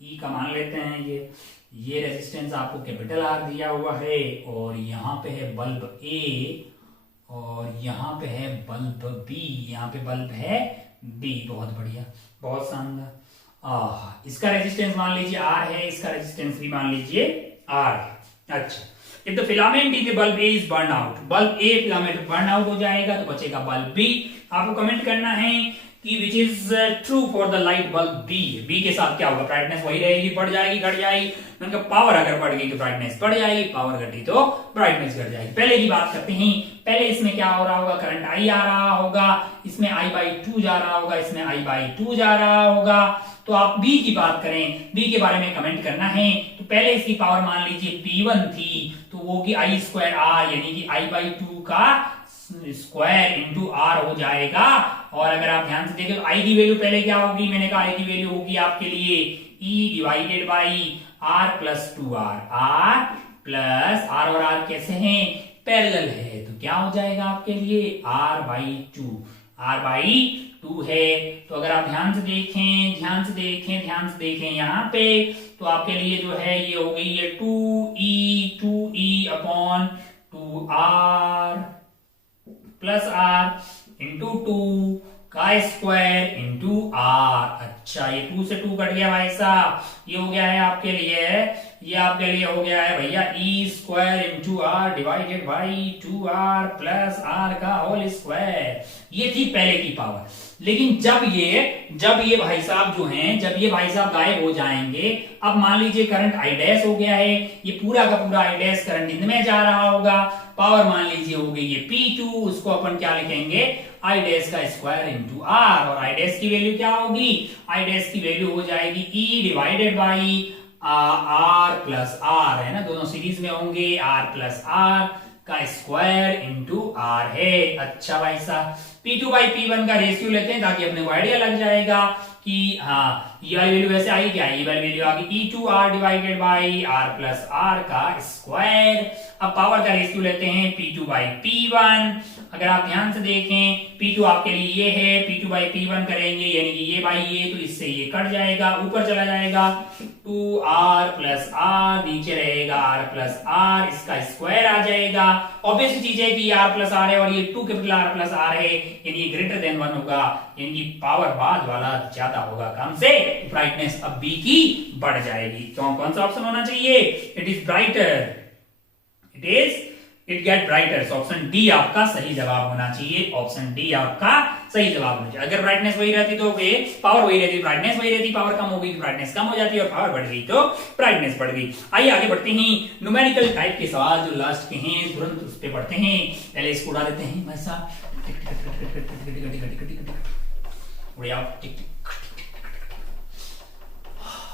ई का मान लेते हैं। ये रेजिस्टेंस आपको कैपिटल आर दिया हुआ है, और यहाँ पे है बल्ब ए, और यहाँ पे है बल्ब बी, यहाँ पे बल्ब है बी। बहुत बढ़िया, बहुत शानदार। इसका रेजिस्टेंस मान लीजिए आर है, इसका रेजिस्टेंस भी मान लीजिए आर है। अच्छा, if the filament in the bulb A is burn out, bulb A filament burn out हो जाएगा तो बचेगा बल्ब बी। आपको कमेंट करना है कि which is true for the light bulb B. B के साथ क्या होगा? ब्राइटनेस वही रहेगी, बढ़ जाएगी, घट जाएगी? उनका पावर अगर बढ़ गई तो ब्राइटनेस बढ़ जाएगी, पावर घटी तो ब्राइटनेस घट जाएगी। पहले की बात करते हैं। पहले इसमें क्या हो रहा होगा? करंट आई आ रहा होगा, इसमें I/2 जा रहा होगा, इसमें I/2 जा रहा होगा। तो आप बी की बात करें, बी के बारे में कमेंट करना है। तो पहले इसकी पावर मान लीजिए P1 थी, तो वो की I²R यानी कि I/2 का स्क्वायर इंटू आर हो जाएगा। और अगर आप ध्यान से देखें तो आई की वैल्यू पहले क्या होगी? मैंने कहा आई की वैल्यू होगी आपके लिए E divided by R plus 2R। R plus R, और आर कैसे हैं? पैरेलल है, तो क्या हो जाएगा आपके लिए? R/2। R/2 है। तो अगर आप ध्यान से देखें यहाँ पे, तो आपके लिए जो है ये हो गई है 2E upon 2R plus R into 2 का स्क्वायर इंटू R। अच्छा, ये 2 से 2 कट गया भाई साहब। ये हो गया है आपके लिए, ये आपके लिए हो गया है भैया E² into R divided by 2R plus R का होल स्क्वायर। ये थी पहले की पावर। लेकिन जब ये भाई साहब जो हैं, जब ये भाई साहब गायब हो जाएंगे, अब मान लीजिए करंट I' हो गया है, ये पूरा का पूरा I' करंट इनमें जा रहा होगा। पावर मान लीजिए हो गई है P2, उसको अपन क्या लिखेंगे? I' का स्क्वायर इंटू R। और I' की वैल्यू क्या होगी? I' की वैल्यू हो जाएगी E divided by R plus R, है ना, दोनों सीरीज में होंगे। R प्लस R का स्क्वायर इंटू R है। अच्छा भाई साहब, P2/P1 का रेशियो लेते हैं ताकि अपने को आइडिया लग जाएगा कि हाँ, ये वाली वैल्यू वैसे आई क्या? ये वाली वैल्यू आ गई E2R divided by R plus R का स्क्वायर। अब पावर का रेशियो लेते हैं P2/P1। अगर आप ध्यान से देखें, P2 आपके लिए ये है, P2/P1 करेंगे यानी कि ये बाई ये, तो इससे ये कट जाएगा, ऊपर चला जाएगा 2R प्लस R, नीचे रहेगा R प्लस R, इसका स्क्वायर आ जाएगा। ऑब्वियस चीज है कि ये R प्लस R है और ये 2 कैपिटल R प्लस R है, यानी ग्रेटर देन 1 होगा, यानी पावर बाद वाला ज्यादा होगा कम से। ब्राइटनेस अब बी की बढ़ जाएगी। कौन सा ऑप्शन होना चाहिए? It is brighter, it get brighter. Option D आपका सही जवाब होना चाहिए। ऑप्शन डी आपका सही जवाब होना चाहिए। अगर ब्राइटनेस वही रहती तो पावर वही रहती, ब्राइटनेस वही रहती, पावर कम हो गई तो ब्राइटनेस कम हो जाती, और पावर बढ़ गई तो ब्राइटनेस बढ़ गई। आइए आगे बढ़ते हैं। न्यूमेरिकल टाइप के सवाल जो लास्ट के हैं, तुरंत उस पर बढ़ते हैं। पहले इसको उड़ा देते हैं भाई साहब।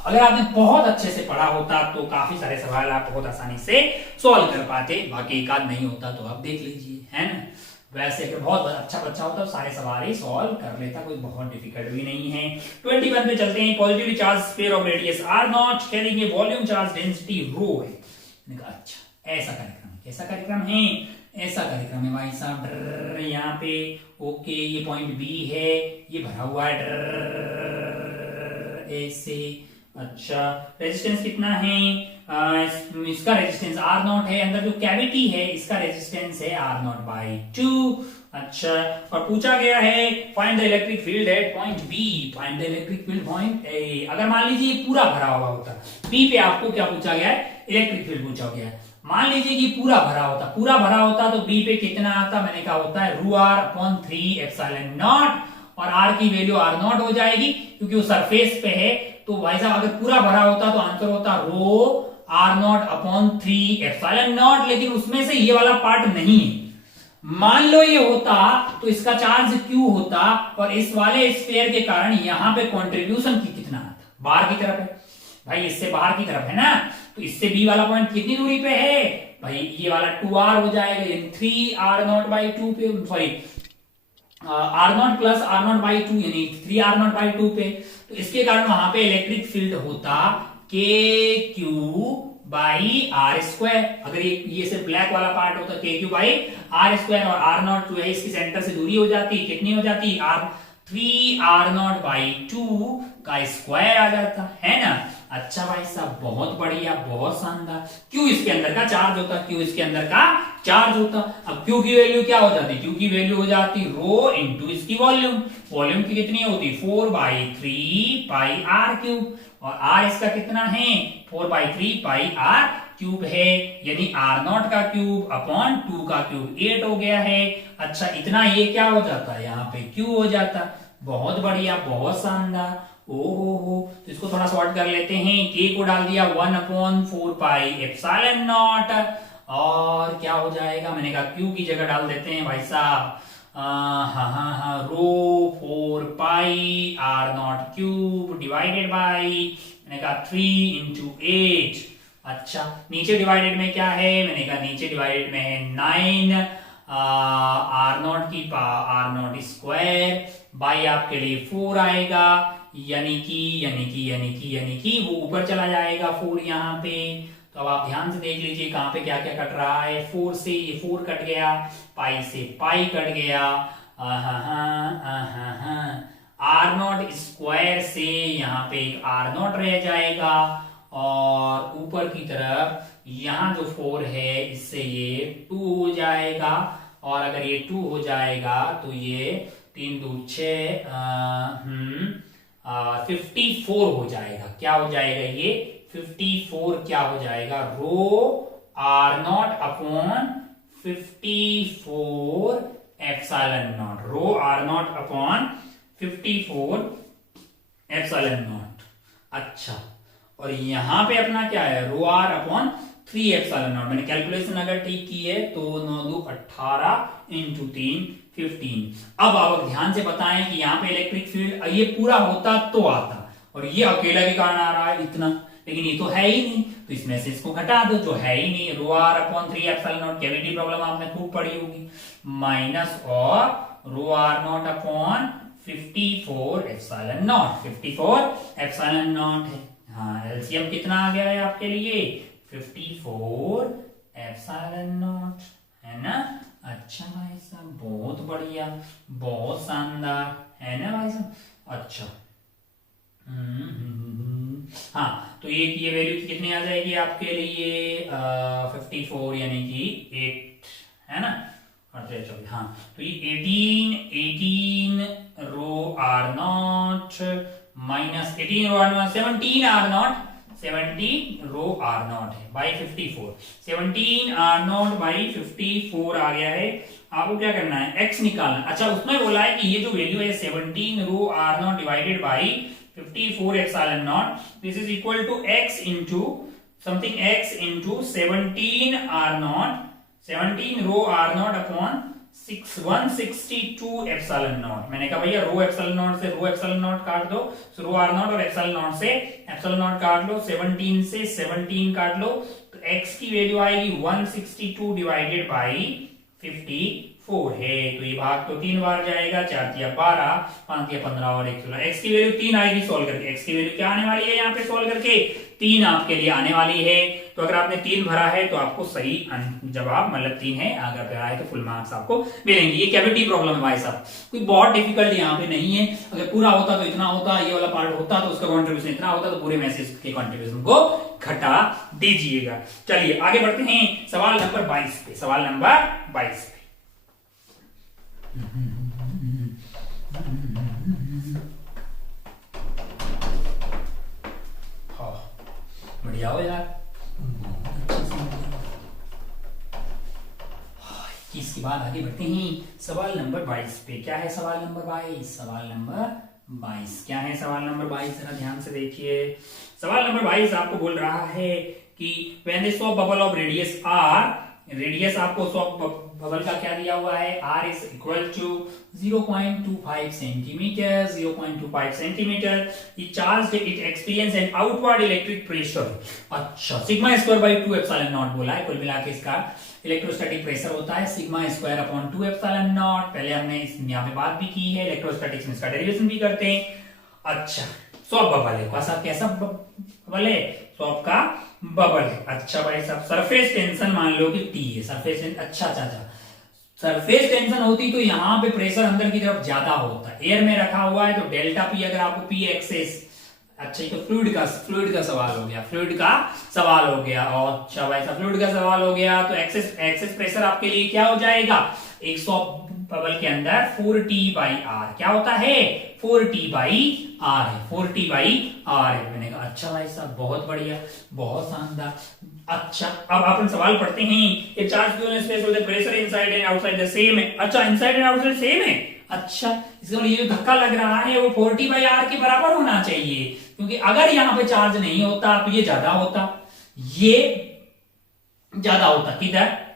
अगर आपने बहुत अच्छे से पढ़ा होता तो काफी सारे सवाल आप बहुत आसानी से सॉल्व कर पाते, बाकी एक आध नहीं होता तो आप देख लीजिए, है ना। वैसे अगर बहुत अच्छा बच्चा होता तो सारे सवाल ही सॉल्व कर लेता, कोई बहुत डिफिकल्ट भी नहीं है। 21 पे चलते हैं। Positively charge sphere of radius r0 carrying a volume charge density rho है। मैंने कहा अच्छा, ऐसा कार्यक्रम है। कैसा कार्यक्रम है? ऐसा कार्यक्रम है भाई साहब। यहाँ पे ओके, ये पॉइंट बी है, ये भरा हुआ है ऐसे। अच्छा, रेजिस्टेंस कितना है? इसका रेजिस्टेंस R0 है। अंदर जो कैविटी है इसका रेजिस्टेंस है R0/2। अच्छा, और पूछा गया है find the electric field at point B, find the electric field point A. अगर मान लीजिए पूरा भरा हुआ होता, बी पे आपको क्या पूछा गया है? इलेक्ट्रिक फील्ड पूछा गया है। मान लीजिए कि पूरा भरा होता तो बी पे कितना आता? मैंने कहा होता है ρr/3 ε0, और आर की वैल्यू आर नॉट हो जाएगी क्योंकि वो सरफेस पे है। तो भाई साहब अगर पूरा भरा होता तो आंसर होता rho R naught upon 3 epsilon naught, लेकिन उसमें से ये वाला पार्ट नहीं है। मान लो ये होता तो इसका चार्ज क्यू होता और इस वाले स्फीयर के कारण यहां पे कंट्रीब्यूशन की कितना आता, बाहर की तरफ है भाई, इससे बाहर की तरफ है ना, तो इससे बी वाला पॉइंट कितनी दूरी पे है भाई, ये वाला 2r हो जाएगा, यानी 3r0/2 पे, सॉरी r0 प्लस r0/2 यानी 3r0/2 पे। तो इसके कारण वहां पे इलेक्ट्रिक फील्ड होता KQ/r²। अगर ये सिर्फ ब्लैक वाला पार्ट होता KQ/r² और r0 जो है इसकी सेंटर से दूरी हो जाती, कितनी हो जाती, 3r0/2 का स्क्वायर आ जाता है ना। अच्छा भाई साहब बहुत बढ़िया, बहुत शानदार। क्यू इसके अंदर का चार्ज होता, क्यू इसके अंदर का चार्ज होता। अब क्यू की वैल्यू क्या हो जाती, क्यू की वैल्यू हो जाती रो इंटू इसकी वॉल्यूम, वॉल्यूम की कितनी होती 4/3πr³ और r इसका कितना है 4/3πr³ है, यानी r0 का क्यूब अपॉन 2 का क्यूब 8 हो गया है। अच्छा इतना ये क्या हो जाता है यहाँ पे q हो जाता। बहुत बढ़िया, बहुत शानदार। ओहो, तो इसको थोड़ा शॉर्ट कर लेते हैं। k को डाल दिया 1/4πε0 और क्या हो जाएगा, मैंने कहा q की जगह डाल देते हैं भाई साहब रो 4πr0³ डिवाइडेड बाई, मैंने कहा 3 × 8। अच्छा नीचे डिवाइडेड में क्या है, मैंने कहा नीचे डिवाइडेड में है 9 r0² बाई आपके लिए 4 आएगा, यानी कि वो ऊपर चला जाएगा 4 यहाँ पे। तो अब आप ध्यान से देख लीजिए कहां पे क्या क्या कट रहा है। 4 से ये 4 कट गया, पाई से पाई कट गया, r0² से यहाँ पे एक r0 रह जाएगा और ऊपर की तरफ यहाँ जो 4 है इससे ये 2 हो जाएगा और अगर ये 2 हो जाएगा तो ये 3 2 6 54 हो जाएगा। क्या हो जाएगा ये 54 क्या हो जाएगा, रो r0 अपॉन 54 एप्सिलॉन0, रो r0 अपॉन 54 एप्सिलॉन0। अच्छा और यहां पे अपना क्या है रो r अपॉन 3 एप्सिलॉन0। मैंने कैलकुलेशन अगर ठीक की है तो 9 2 18 × 3 15। अब आप ध्यान से बताएं कि यहाँ पे इलेक्ट्रिक फील्ड ये पूरा होता तो आता और ये अकेला के कारण आ रहा है इतना, लेकिन ये तो है ही नहीं, तो इसमें से इसको घटा दो जो है ही नहीं। रो r अपॉन 3 एप्सिलॉन0 कैविटी प्रॉब्लम आपने खूब पढ़ी होगी, माइनस और रो r0 अपॉन 54 एप्सिलॉन0, 54 एप्सिलॉन0 है। हाँ एलसीएम कितना आ गया है आपके लिए 54 एप्सिलॉन0 है ना। अच्छा भाई साहब बहुत बढ़िया, बहुत शानदार है ना भाई साहब। अच्छा हाँ तो ये वैल्यू कितनी आ जाएगी आपके लिए 54 यानी कि 8 है ना। हाँ तो ये 18 रो r0 माइनस 18 रो r0 17 रो r0 है बाई 54, 17 r0 बाई 54 आ गया है। आपको क्या करना है x निकालना। अच्छा उसमें बोला है कि ये जो वैल्यू है 17 rho r0 divided by 54 epsilon, this is equal to x into something x into 17 r0, 17 rho r0 upon 162 epsilon. मैंने कहा भैया रो एप्सिलॉन0 से रो एप्सिलॉन0 काट दो, रो r0 और एप्सिलॉन0 से एप्सिलॉन0 काट लो, 17 से 17 काट लो, तो x की वैल्यू आएगी 162 डिवाइडेड बाई 54 है। तो ये भाग तो 3 बार जाएगा, 4 × 12, 5 × 15 और 1 16। x की वैल्यू 3 आएगी सॉल्व करके। x की वैल्यू क्या आने वाली है यहाँ पे सॉल्व करके 3 आपके लिए आने वाली है। तो अगर आपने 3 भरा है तो आपको सही जवाब मतलब 3 है, अगर भरा है तो फुल मार्क्स आपको मिलेंगे। ये कैविटी प्रॉब्लम है भाई साहब, कोई बहुत डिफिकल्ट यहाँ पे नहीं है। अगर पूरा होता तो इतना होता, ये वाला पार्ट होता तो उसका कॉन्ट्रीब्यूशन इतना होता, तो पूरे मैसेज के कॉन्ट्रीब्यूशन को घटा दीजिएगा। चलिए आगे बढ़ते हैं सवाल नंबर 22 पे। सवाल नंबर 22 बढ़िया हो यार। इसके बाद आगे बढ़ते हैं सवाल नंबर 22 पे। क्या है सवाल नंबर 22? सवाल नंबर 22 क्या है? सवाल नंबर 22 जरा ध्यान से देखिए। सवाल नंबर 22 आपको बोल रहा है कि when the soap bubble of radius R, radius आपको स्वॉप बबल का क्या दिया हुआ है? R is equal to 0.25 centimetre, 0.25 centimetre. ये charge it experience an outward electric pressure. अच्छा, sigma square by 2 epsilon naught बोला है। कुल मिला के इसका इलेक्ट्रोस्टैटिक प्रेशर होता है sigma square upon 2 epsilon not. पहले हमने यहाँ पे बात भी की है, इलेक्ट्रोस्टैटिक्स में इसका डेरिवेशन भी करते हैं। अच्छा, स्वॉप बबल है, कैसा बबल है? स्वॉप का बबल है। अच्छा भाई साहब, सरफेस टेंशन मान लो कि टी है, सरफेस टेंशन। अच्छा, सरफेस टेंशन होती तो यहाँ पे प्रेशर अंदर की तरफ ज्यादा होता है। एयर में रखा हुआ है तो डेल्टा पी, अगर आपको पी एक्सेस। अच्छा, ये तो फ्लूइड का सवाल हो गया, फ्लूइड का सवाल हो गया। और अच्छा भाई साहब, फ्लूइड का सवाल हो गया तो एक्सेस प्रेशर आपके लिए क्या हो जाएगा? एक स्वॉप बबल के अंदर 4T/R क्या होता है? 4T/R है, 4T/R है। मैंने कहा अच्छा भाई साहब, बहुत बढ़िया, बहुत शानदार। अच्छा, अब अपन सवाल पढ़ते हैं। ये चार्ज क्यों स्पेस होते, pressure inside and outside the same है। अच्छा, इनसाइड एंड आउटसाइड सेम है। अच्छा, इसका मतलब ये जो धक्का लग रहा है वो 4T/R के बराबर होना चाहिए, क्योंकि अगर यहाँ पे चार्ज नहीं होता तो ये ज्यादा होता, ये ज्यादा होता।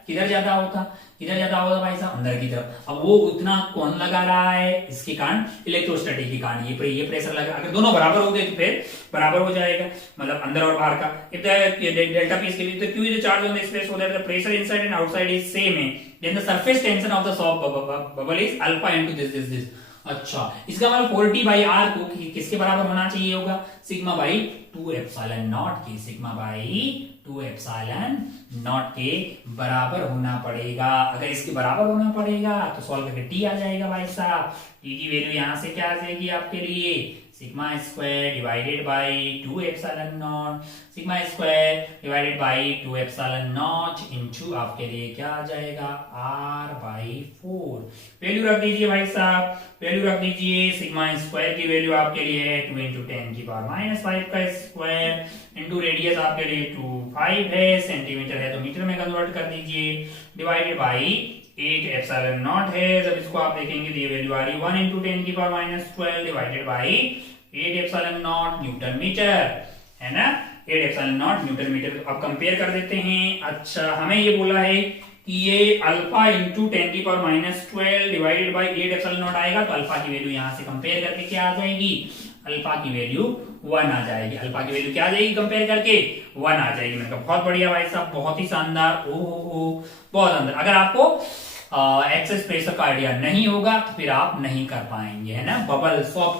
किधर ज्यादा होता? किधर ज्यादा होगा भाई साहब? अंदर की तरफ। अब वो उतना कौन लगा रहा है? इसके कारण, इलेक्ट्रोस्टैटिक के कारण ये प्रेशर लगा। अगर दोनों बराबर हो गए तो फिर बराबर हो जाएगा, मतलब अंदर और बाहर का। इफ द डेल्टा पी इसके लिए, तो Q is the charge on the space, so that the pressure inside and outside is same है, then the surface tension of the soap bubble is alpha into this. अच्छा, इसका मतलब 4T/R को किसके बराबर होना चाहिए होगा? सिग्मा बाई 2 एप्सिलॉन नॉट के, सिग्मा बाई 2 एप्सिलॉन नॉट के बराबर होना पड़ेगा। अगर इसके बराबर होना पड़ेगा तो सॉल्व करके टी आ जाएगा भाई साहब। टी की वैल्यू यहां से क्या आ जाएगी आपके लिए? Sigma square divided by 2 epsilon not, sigma square divided by 2 epsilon not into आपके लिए क्या आ जाएगा? R/4। वैल्यू रख दीजिए भाई साहब, वैल्यू रख दीजिए। सिग्मा स्क्वायर की वैल्यू आपके लिए है 2 × 10⁻⁵ का स्क्वायर इंटू रेडियस आपके लिए 5 है, सेंटीमीटर है तो मीटर में कन्वर्ट कर दीजिए, डिवाइडेड बाई 8 एप्सिलॉन नॉट है। जब इसको आप देखेंगे तो ये वैल्यू आ रही है 1 × 10⁻12 divided by 8 epsilon naught newton metre, है ना? 8 एप्सिलॉन नॉट न्यूटन मीटर। अब कंपेयर कर देते हैं। अच्छा, हमें ये बोला है कि ये alpha into 10⁻12 divided by 8 epsilon not आएगा, तो अल्फा की वैल्यू यहां से कंपेयर करके क्या आ जाएगी? अल्फा की वैल्यू 1 आ जाएगी। अल्फा की वैल्यू क्या आ जाएगी कंपेयर करके? 1 आ जाएगी। मैंने कहा बहुत बढ़िया भाई साहब, बहुत ही शानदार। ओहो, बहुत अंदर। अगर आपको एक्सेस प्रेशर का आइडिया नहीं होगा तो फिर आप नहीं कर पाएंगे, है ना? बबल स्वॉप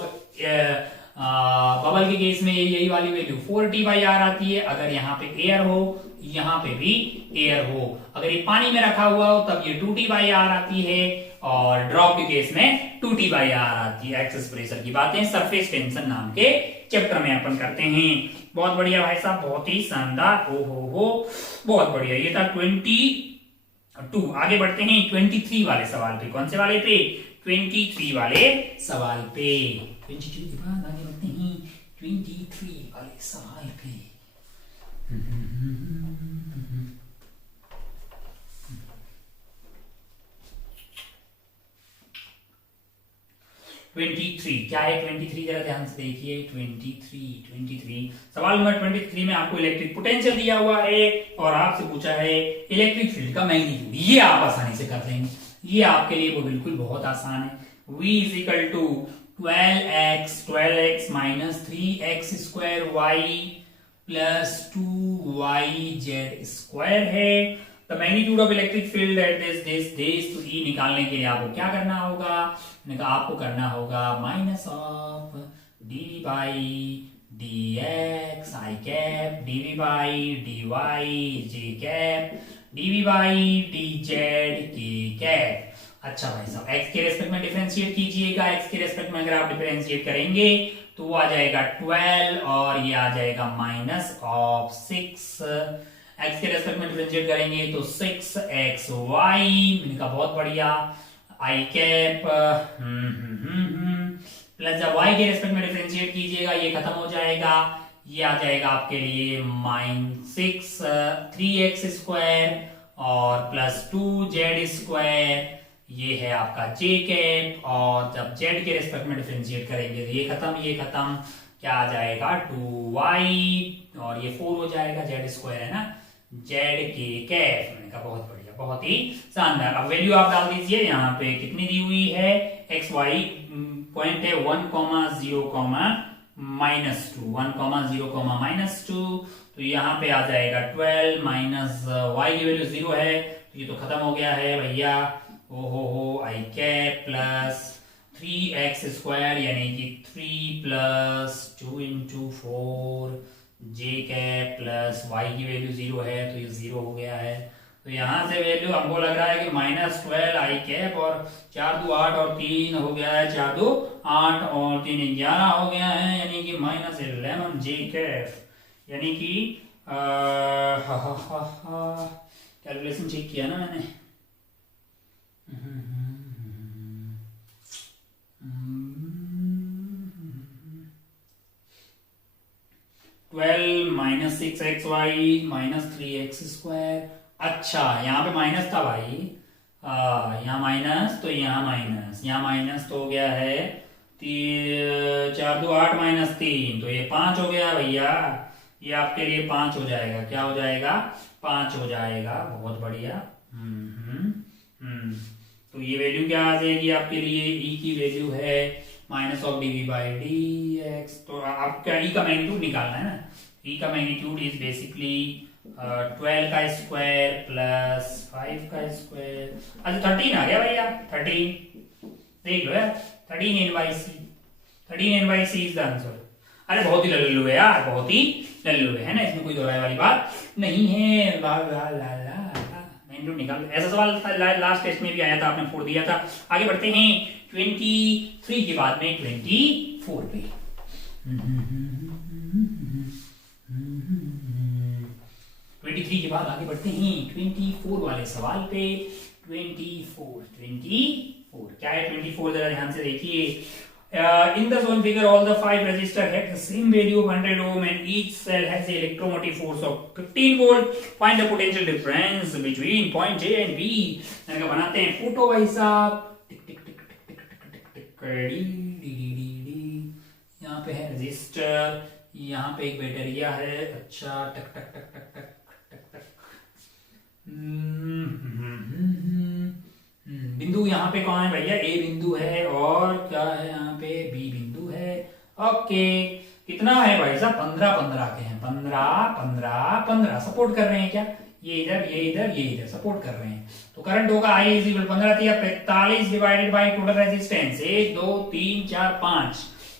बबल के केस में यही वाली वैल्यू 4T/R आती है। अगर यहाँ पे एयर हो, यहाँ पे भी एयर हो, अगर ये पानी में रखा हुआ हो तब ये 2T/R आती है, और ड्रॉप के केस में 2T/R आती है। एक्सेस प्रेशर की बातें सरफेस टेंशन नाम के चैप्टर में अपन करते हैं। बहुत बढ़िया भाई साहब, बहुत ही शानदार। हो बहुत बढ़िया। ये था 22। आगे बढ़ते हैं 23 वाले सवाल पे। कौन से वाले पे? 23 वाले सवाल पे। 22 के बाद आगे बढ़ते हैं 23 वाले सवाल पे। 23 क्या है? 23 जरा ध्यान से देखिए। 23 सवाल नंबर 23 में आपको इलेक्ट्रिक पोटेंशियल दिया हुआ है और आपसे पूछा है इलेक्ट्रिक फील्ड का मैग्नीट्यूड। ये आप आसानी से कर लेंगे, ये आपके लिए वो बिल्कुल बहुत आसान है। V = 12x minus 3x square y plus 2yz square है। The magnitude of electric field at this तो E निकालने के लिए आपको क्या करना होगा? आपको करना होगा minus of dv by dx i cap, dv by dy j cap, dv by dz k cap. अच्छा भाई साहब, x के रेस्पेक्ट में डिफरेंशिएट कीजिएगा। x के रेस्पेक्ट में अगर आप डिफरेंशिएट करेंगे तो वो आ जाएगा 12 और ये आ जाएगा माइनस ऑफ 6। x के रेस्पेक्ट में डिफरेंशिएट करेंगे तो 6xy। मैंने कहा बहुत बढ़िया। i कैप प्लस जब y के रेस्पेक्ट में डिफरेंशिएट कीजिएगा ये खत्म हो जाएगा, ये आ जाएगा आपके लिए -6 3x स्क्वायर और प्लस 2z², ये है आपका j कैप, और जब z के रेस्पेक्ट में डिफरेंशिएट करेंगे तो ये खत्म, क्या आ जाएगा 2y, और ये 4 हो जाएगा, z² है ना, z कैप। मैंने कहा बहुत बढ़िया, बहुत ही शानदार। अब वैल्यू आप डाल दीजिए, यहाँ पे कितनी दी हुई है, x y पॉइंट है 1,0, -2, 1,0, तो यहाँ पे आ जाएगा 12 माइनस y की वैल्यू 0 है, तो ये तो खत्म हो गया है भैया। ओ आई कैप प्लस 3x², यानी कि 3 + 2 × 4 j कैप प्लस y की वैल्यू 0 है, तो ये 0 हो गया है। तो यहाँ से वैल्यू हमको लग रहा है कि -12 आई कैप, और 4 2 8 और 3 हो गया है, 4 2 8 और 3 11 हो गया है, यानी कि -11 j कैप, यानी कि कैलकुलेशन चेक किया ना मैंने। 12 - 6xy - 3x²। अच्छा, यहाँ पे माइनस था भाई, यहाँ माइनस, तो यहाँ माइनस, यहाँ माइनस तो हो गया है 4 2 8 -3, तो ये 5 हो गया भैया, ये आपके लिए 5 हो जाएगा। क्या हो जाएगा, 5 हो जाएगा, बहुत बढ़िया। तो ये वैल्यू क्या आ जाएगी आपके लिए, e की वैल्यू है -dv/dx। तो आपका e का मैग्नीट्यूड निकालना है ना, e का मैग्नीट्यूड इज बेसिकली 12 का स्क्वायर प्लस 5 का स्क्वायर। अच्छा 13 आ गया भैया, 13 देख लो यार, 13n/c इज द आंसर। अरे बहुत ही लल्लू है यार, बहुत ही लल्लू है ना, इसमें कोई दोहराए वाली बात नहीं है। ला ला ला ला मैग्नीट्यूड निकाल, ऐसा सवाल लास्ट टेस्ट में भी आया था, आपने फोड़ दिया था। आगे बढ़ते हैं 23 के बाद में 24 पे। 23 के बाद आगे बढ़ते हैं 24 वाले सवाल पे। 24 क्या है 24, जरा ध्यान से देखिए। In the shown figure, all the 5 resistors have the same value of 100 ohm and each cell has a electromotive force of 15 volt. Find the potential difference between point A and B. बनाते हैं photo भाई साहब। टिक टिक टिक टिक टिक टिक टिक टिक। यहाँ पे है resistor, यहाँ पे एक बैटरिया है। अच्छा टक टक टक टक टक टक टक। बिंदु यहाँ पे कौन है भैया, ए बिंदु है, और क्या है यहाँ पे, बी बिंदु है। ओके, कितना है भाई साहब, 15 15 के हैं, 15 15 15 सपोर्ट कर रहे हैं क्या, ये इधर ये इधर ये इधर सपोर्ट कर रहे हैं। तो करंट होगा I = 15 थी, 45 डिवाइडेड बाय टोटल रेजिस्टेंस 1 2 3 4 5,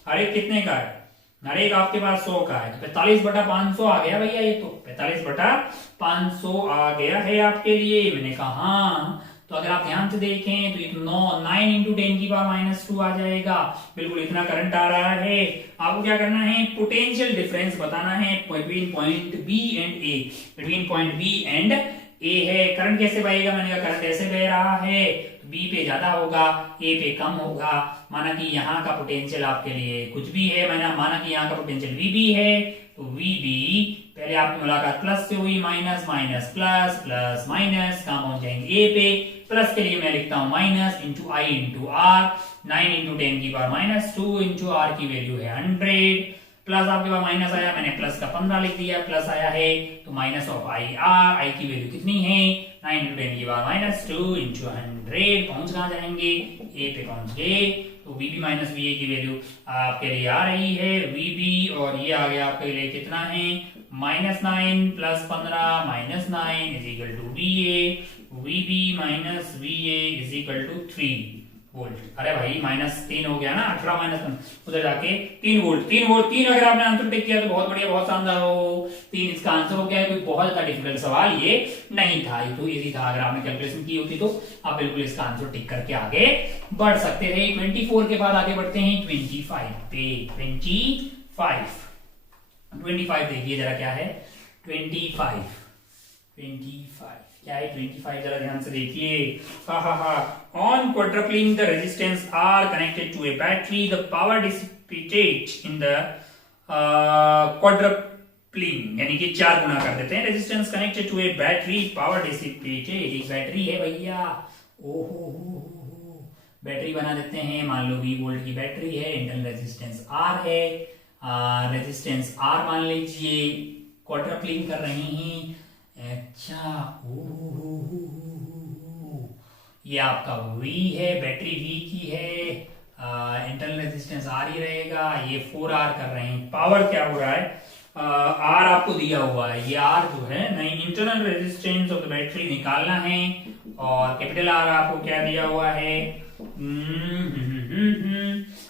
हर एक कितने का है, हर एक आपके पास 100 का है, तो 45/500 आ गया भैया, ये तो 45/500 आ गया है आपके लिए। मैंने कहा तो अगर आप ध्यान से देखें तो ये 9 × 10⁻² आ जाएगा। बिल्कुल इतना करंट आ रहा है। आपको क्या करना है, पोटेंशियल डिफरेंस बताना है between point B and A. Between point B and A है, करंट कैसे बहेगा, मैंने कहा करंट ऐसे बह रहा है, तो बी पे ज्यादा होगा, ए पे कम होगा। माना कि यहाँ का पोटेंशियल आपके लिए कुछ भी है, मैंने माना कि यहाँ का पोटेंशियल वीबी है, तो वीबी पहले आपकी मुलाकात प्लस से हुई, minus minus plus plus minus, कहाँ पहुंच जाएंगे ए पे। प्लस के लिए मैं लिखता हूं minus into I into R, 9 × 10⁻² into R की वैल्यू है 100, प्लस आपके पास माइनस आया, मैंने प्लस का 15 लिख दिया, प्लस आया है तो माइनस ऑफ आई आर, आई की वैल्यू कितनी है 9 × 10⁻² इंटू 100। पहुंच कहाँ जाएंगे, ए पे पहुंच गए। तो वीबी माइनस वी ए की वैल्यू आपके लिए आ रही है वीबी, और ये आ गया आपके लिए कितना है -9 + 15 -9 = VA, VB - VA = 3 वोल्ट। अरे भाई -3 हो गया ना, 18 - उधर जाके 3 वोल्ट 3 अगर आपने आंसर टिक किया तो बहुत बढ़िया, बहुत शानदार हो। 3 इसका आंसर हो गया। कोई बहुत ज्यादा डिफिकल्ट सवाल ये नहीं था, ये तो इजी था। अगर आपने कैलकुलेशन की होती तो आप बिल्कुल इसका आंसर टिक करके आगे बढ़ सकते थे। 24 के बाद आगे बढ़ते हैं 25 पे। 25 देखिए जरा क्या है 25 क्या है 25, जरा ध्यान से देखिए। On quadrupling the resistance R connected to a battery, the power dissipated in the प्लिंग यानी कि 4 गुना कर देते हैं। Resistance connected to a battery, power dissipated, एक बैटरी है भैया, ओहो बैटरी बना देते हैं, मान लो 20 वोल्ट की बैटरी है, इंटरनल रेजिस्टेंस R है, रेजिस्टेंस R मान लीजिए, क्वार्टर प्लिंग कर रहे हैं। अच्छा ओहो, ये आपका V है, बैटरी V की है, इंटरनल रेजिस्टेंस R ही रहेगा, ये 4R कर रहे हैं। पावर क्या हो रहा है, R आपको दिया हुआ है, ये R जो है नहीं, internal resistance of the battery निकालना है, और कैपिटल R आपको क्या दिया हुआ है,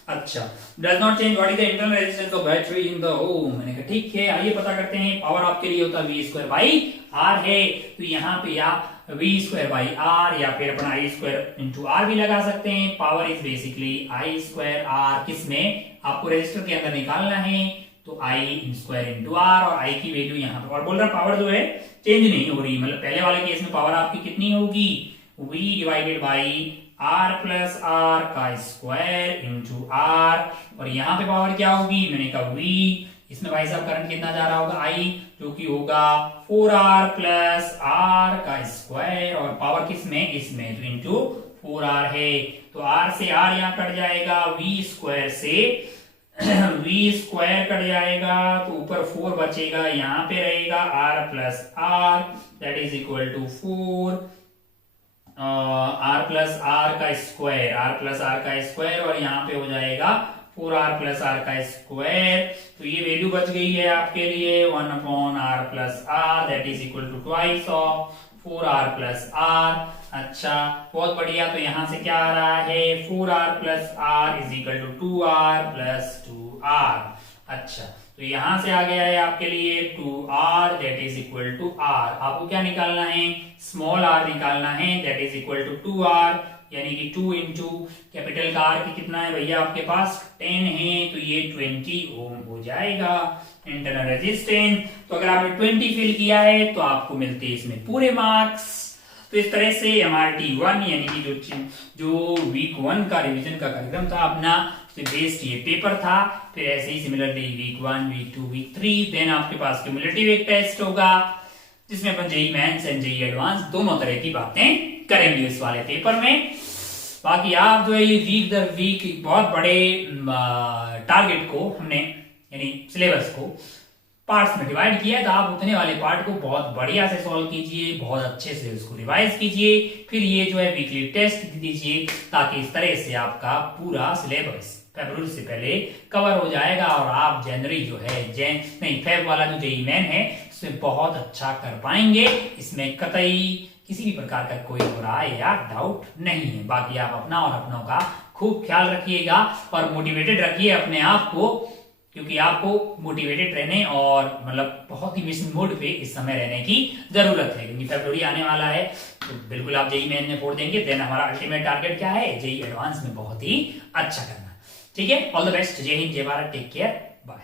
अच्छा, does not change what is the internal resistance of battery in the home. मैंने कहा ठीक है, आइए पता करते हैं। पावर आपके लिए होता है V स्क्वायर बाई R है, तो यहाँ पे या V स्क्वायर बाई R या फिर अपना I स्क्वायर इंटू R भी लगा सकते हैं। Power is basically I square R, किसमें आपको रजिस्टर के अंदर निकालना है, तो I स्क्वायर इंटू R, और I की वैल्यू यहाँ पर, और बोल रहा पावर जो है चेंज नहीं हो रही, मतलब पहले वाले केस में पावर आपकी कितनी होगी, V divided by R plus R का स्क्वायर इंटू R, और यहाँ पे पावर क्या होगी, मैंने कहा V, इसमें भाई साहब करंट कितना जा रहा होगा I, जो कि होगा 4R प्लस R का स्क्वायर, और पावर किसमें, इसमें, तो इंटू 4R है, तो R से R यहाँ कट जाएगा, V स्क्वायर से V स्क्वायर कट जाएगा, तो ऊपर 4 बचेगा, यहाँ पे रहेगा R plus R, that is equal to 4 R plus R का स्क्वायर, R प्लस R का स्क्वायर, और यहाँ पे हो जाएगा 4R प्लस R का स्क्वायर, तो ये वैल्यू बच गई है आपके लिए 1 upon R plus R, that is equal to twice of 4R plus R। अच्छा बहुत बढ़िया, तो यहाँ से क्या आ रहा है, 4R plus R is equal to 2R plus 2R। अच्छा तो यहां से आ गया है आपके लिए 2R that is equal to R। आपको क्या निकालना है, स्मॉल r निकालना है, that is equal to 2R, यानी कि 2 इंटू कैपिटल का R की कितना है भैया आपके पास 10 है, तो ये 20 ओम हो जाएगा इंटरनल रेजिस्टेंस। तो अगर आपने 20 फिल किया है तो आपको मिलते हैं इसमें पूरे मार्क्स। तो इस तरह से MRT1 यानी कि जो वीक 1 का रिवीजन का कार्यक्रम था अपना, बेस्ड ये पेपर था। फिर ऐसे ही similarly week 1, week 2, week 3, then आपके पास क्यूमुलेटिव एक टेस्ट होगा जिसमें अपन JEE mains and JEE advance दोनों तरह की बातें करेंगे इस वाले पेपर में। बाकी आप जो है ये वीक दर वीक बहुत बड़े टारगेट को हमने यानी सिलेबस को पार्ट्स में डिवाइड किया है, तो आप उतने वाले पार्ट को बहुत बढ़िया से सॉल्व कीजिए, बहुत अच्छे से उसको रिवाइज कीजिए, फिर ये जो है वीकली टेस्ट दीजिए, ताकि इस तरह से आपका पूरा सिलेबस फरवरी से पहले कवर हो जाएगा और आप जनवरी जो है फेब वाला जो जेईई मेन है उसमें बहुत अच्छा कर पाएंगे। इसमें कतई किसी भी प्रकार का कोई राय या डाउट नहीं है। बाकी आप अपना और अपनों का खूब ख्याल रखिएगा और मोटिवेटेड रखिए अपने आप को, क्योंकि आपको मोटिवेटेड रहने और मतलब बहुत ही मिशन मोड पे इस समय रहने की जरूरत है, क्योंकि फरवरी आने वाला है। तो बिल्कुल आप जेईई मेन में फोड़ देंगे, देन हमारा अल्टीमेट टारगेट क्या है, जेईई एडवांस में बहुत ही अच्छा करना। ठीक है, ऑल द बेस्ट, जय हिंद, जय भारत, टेक केयर, बाय।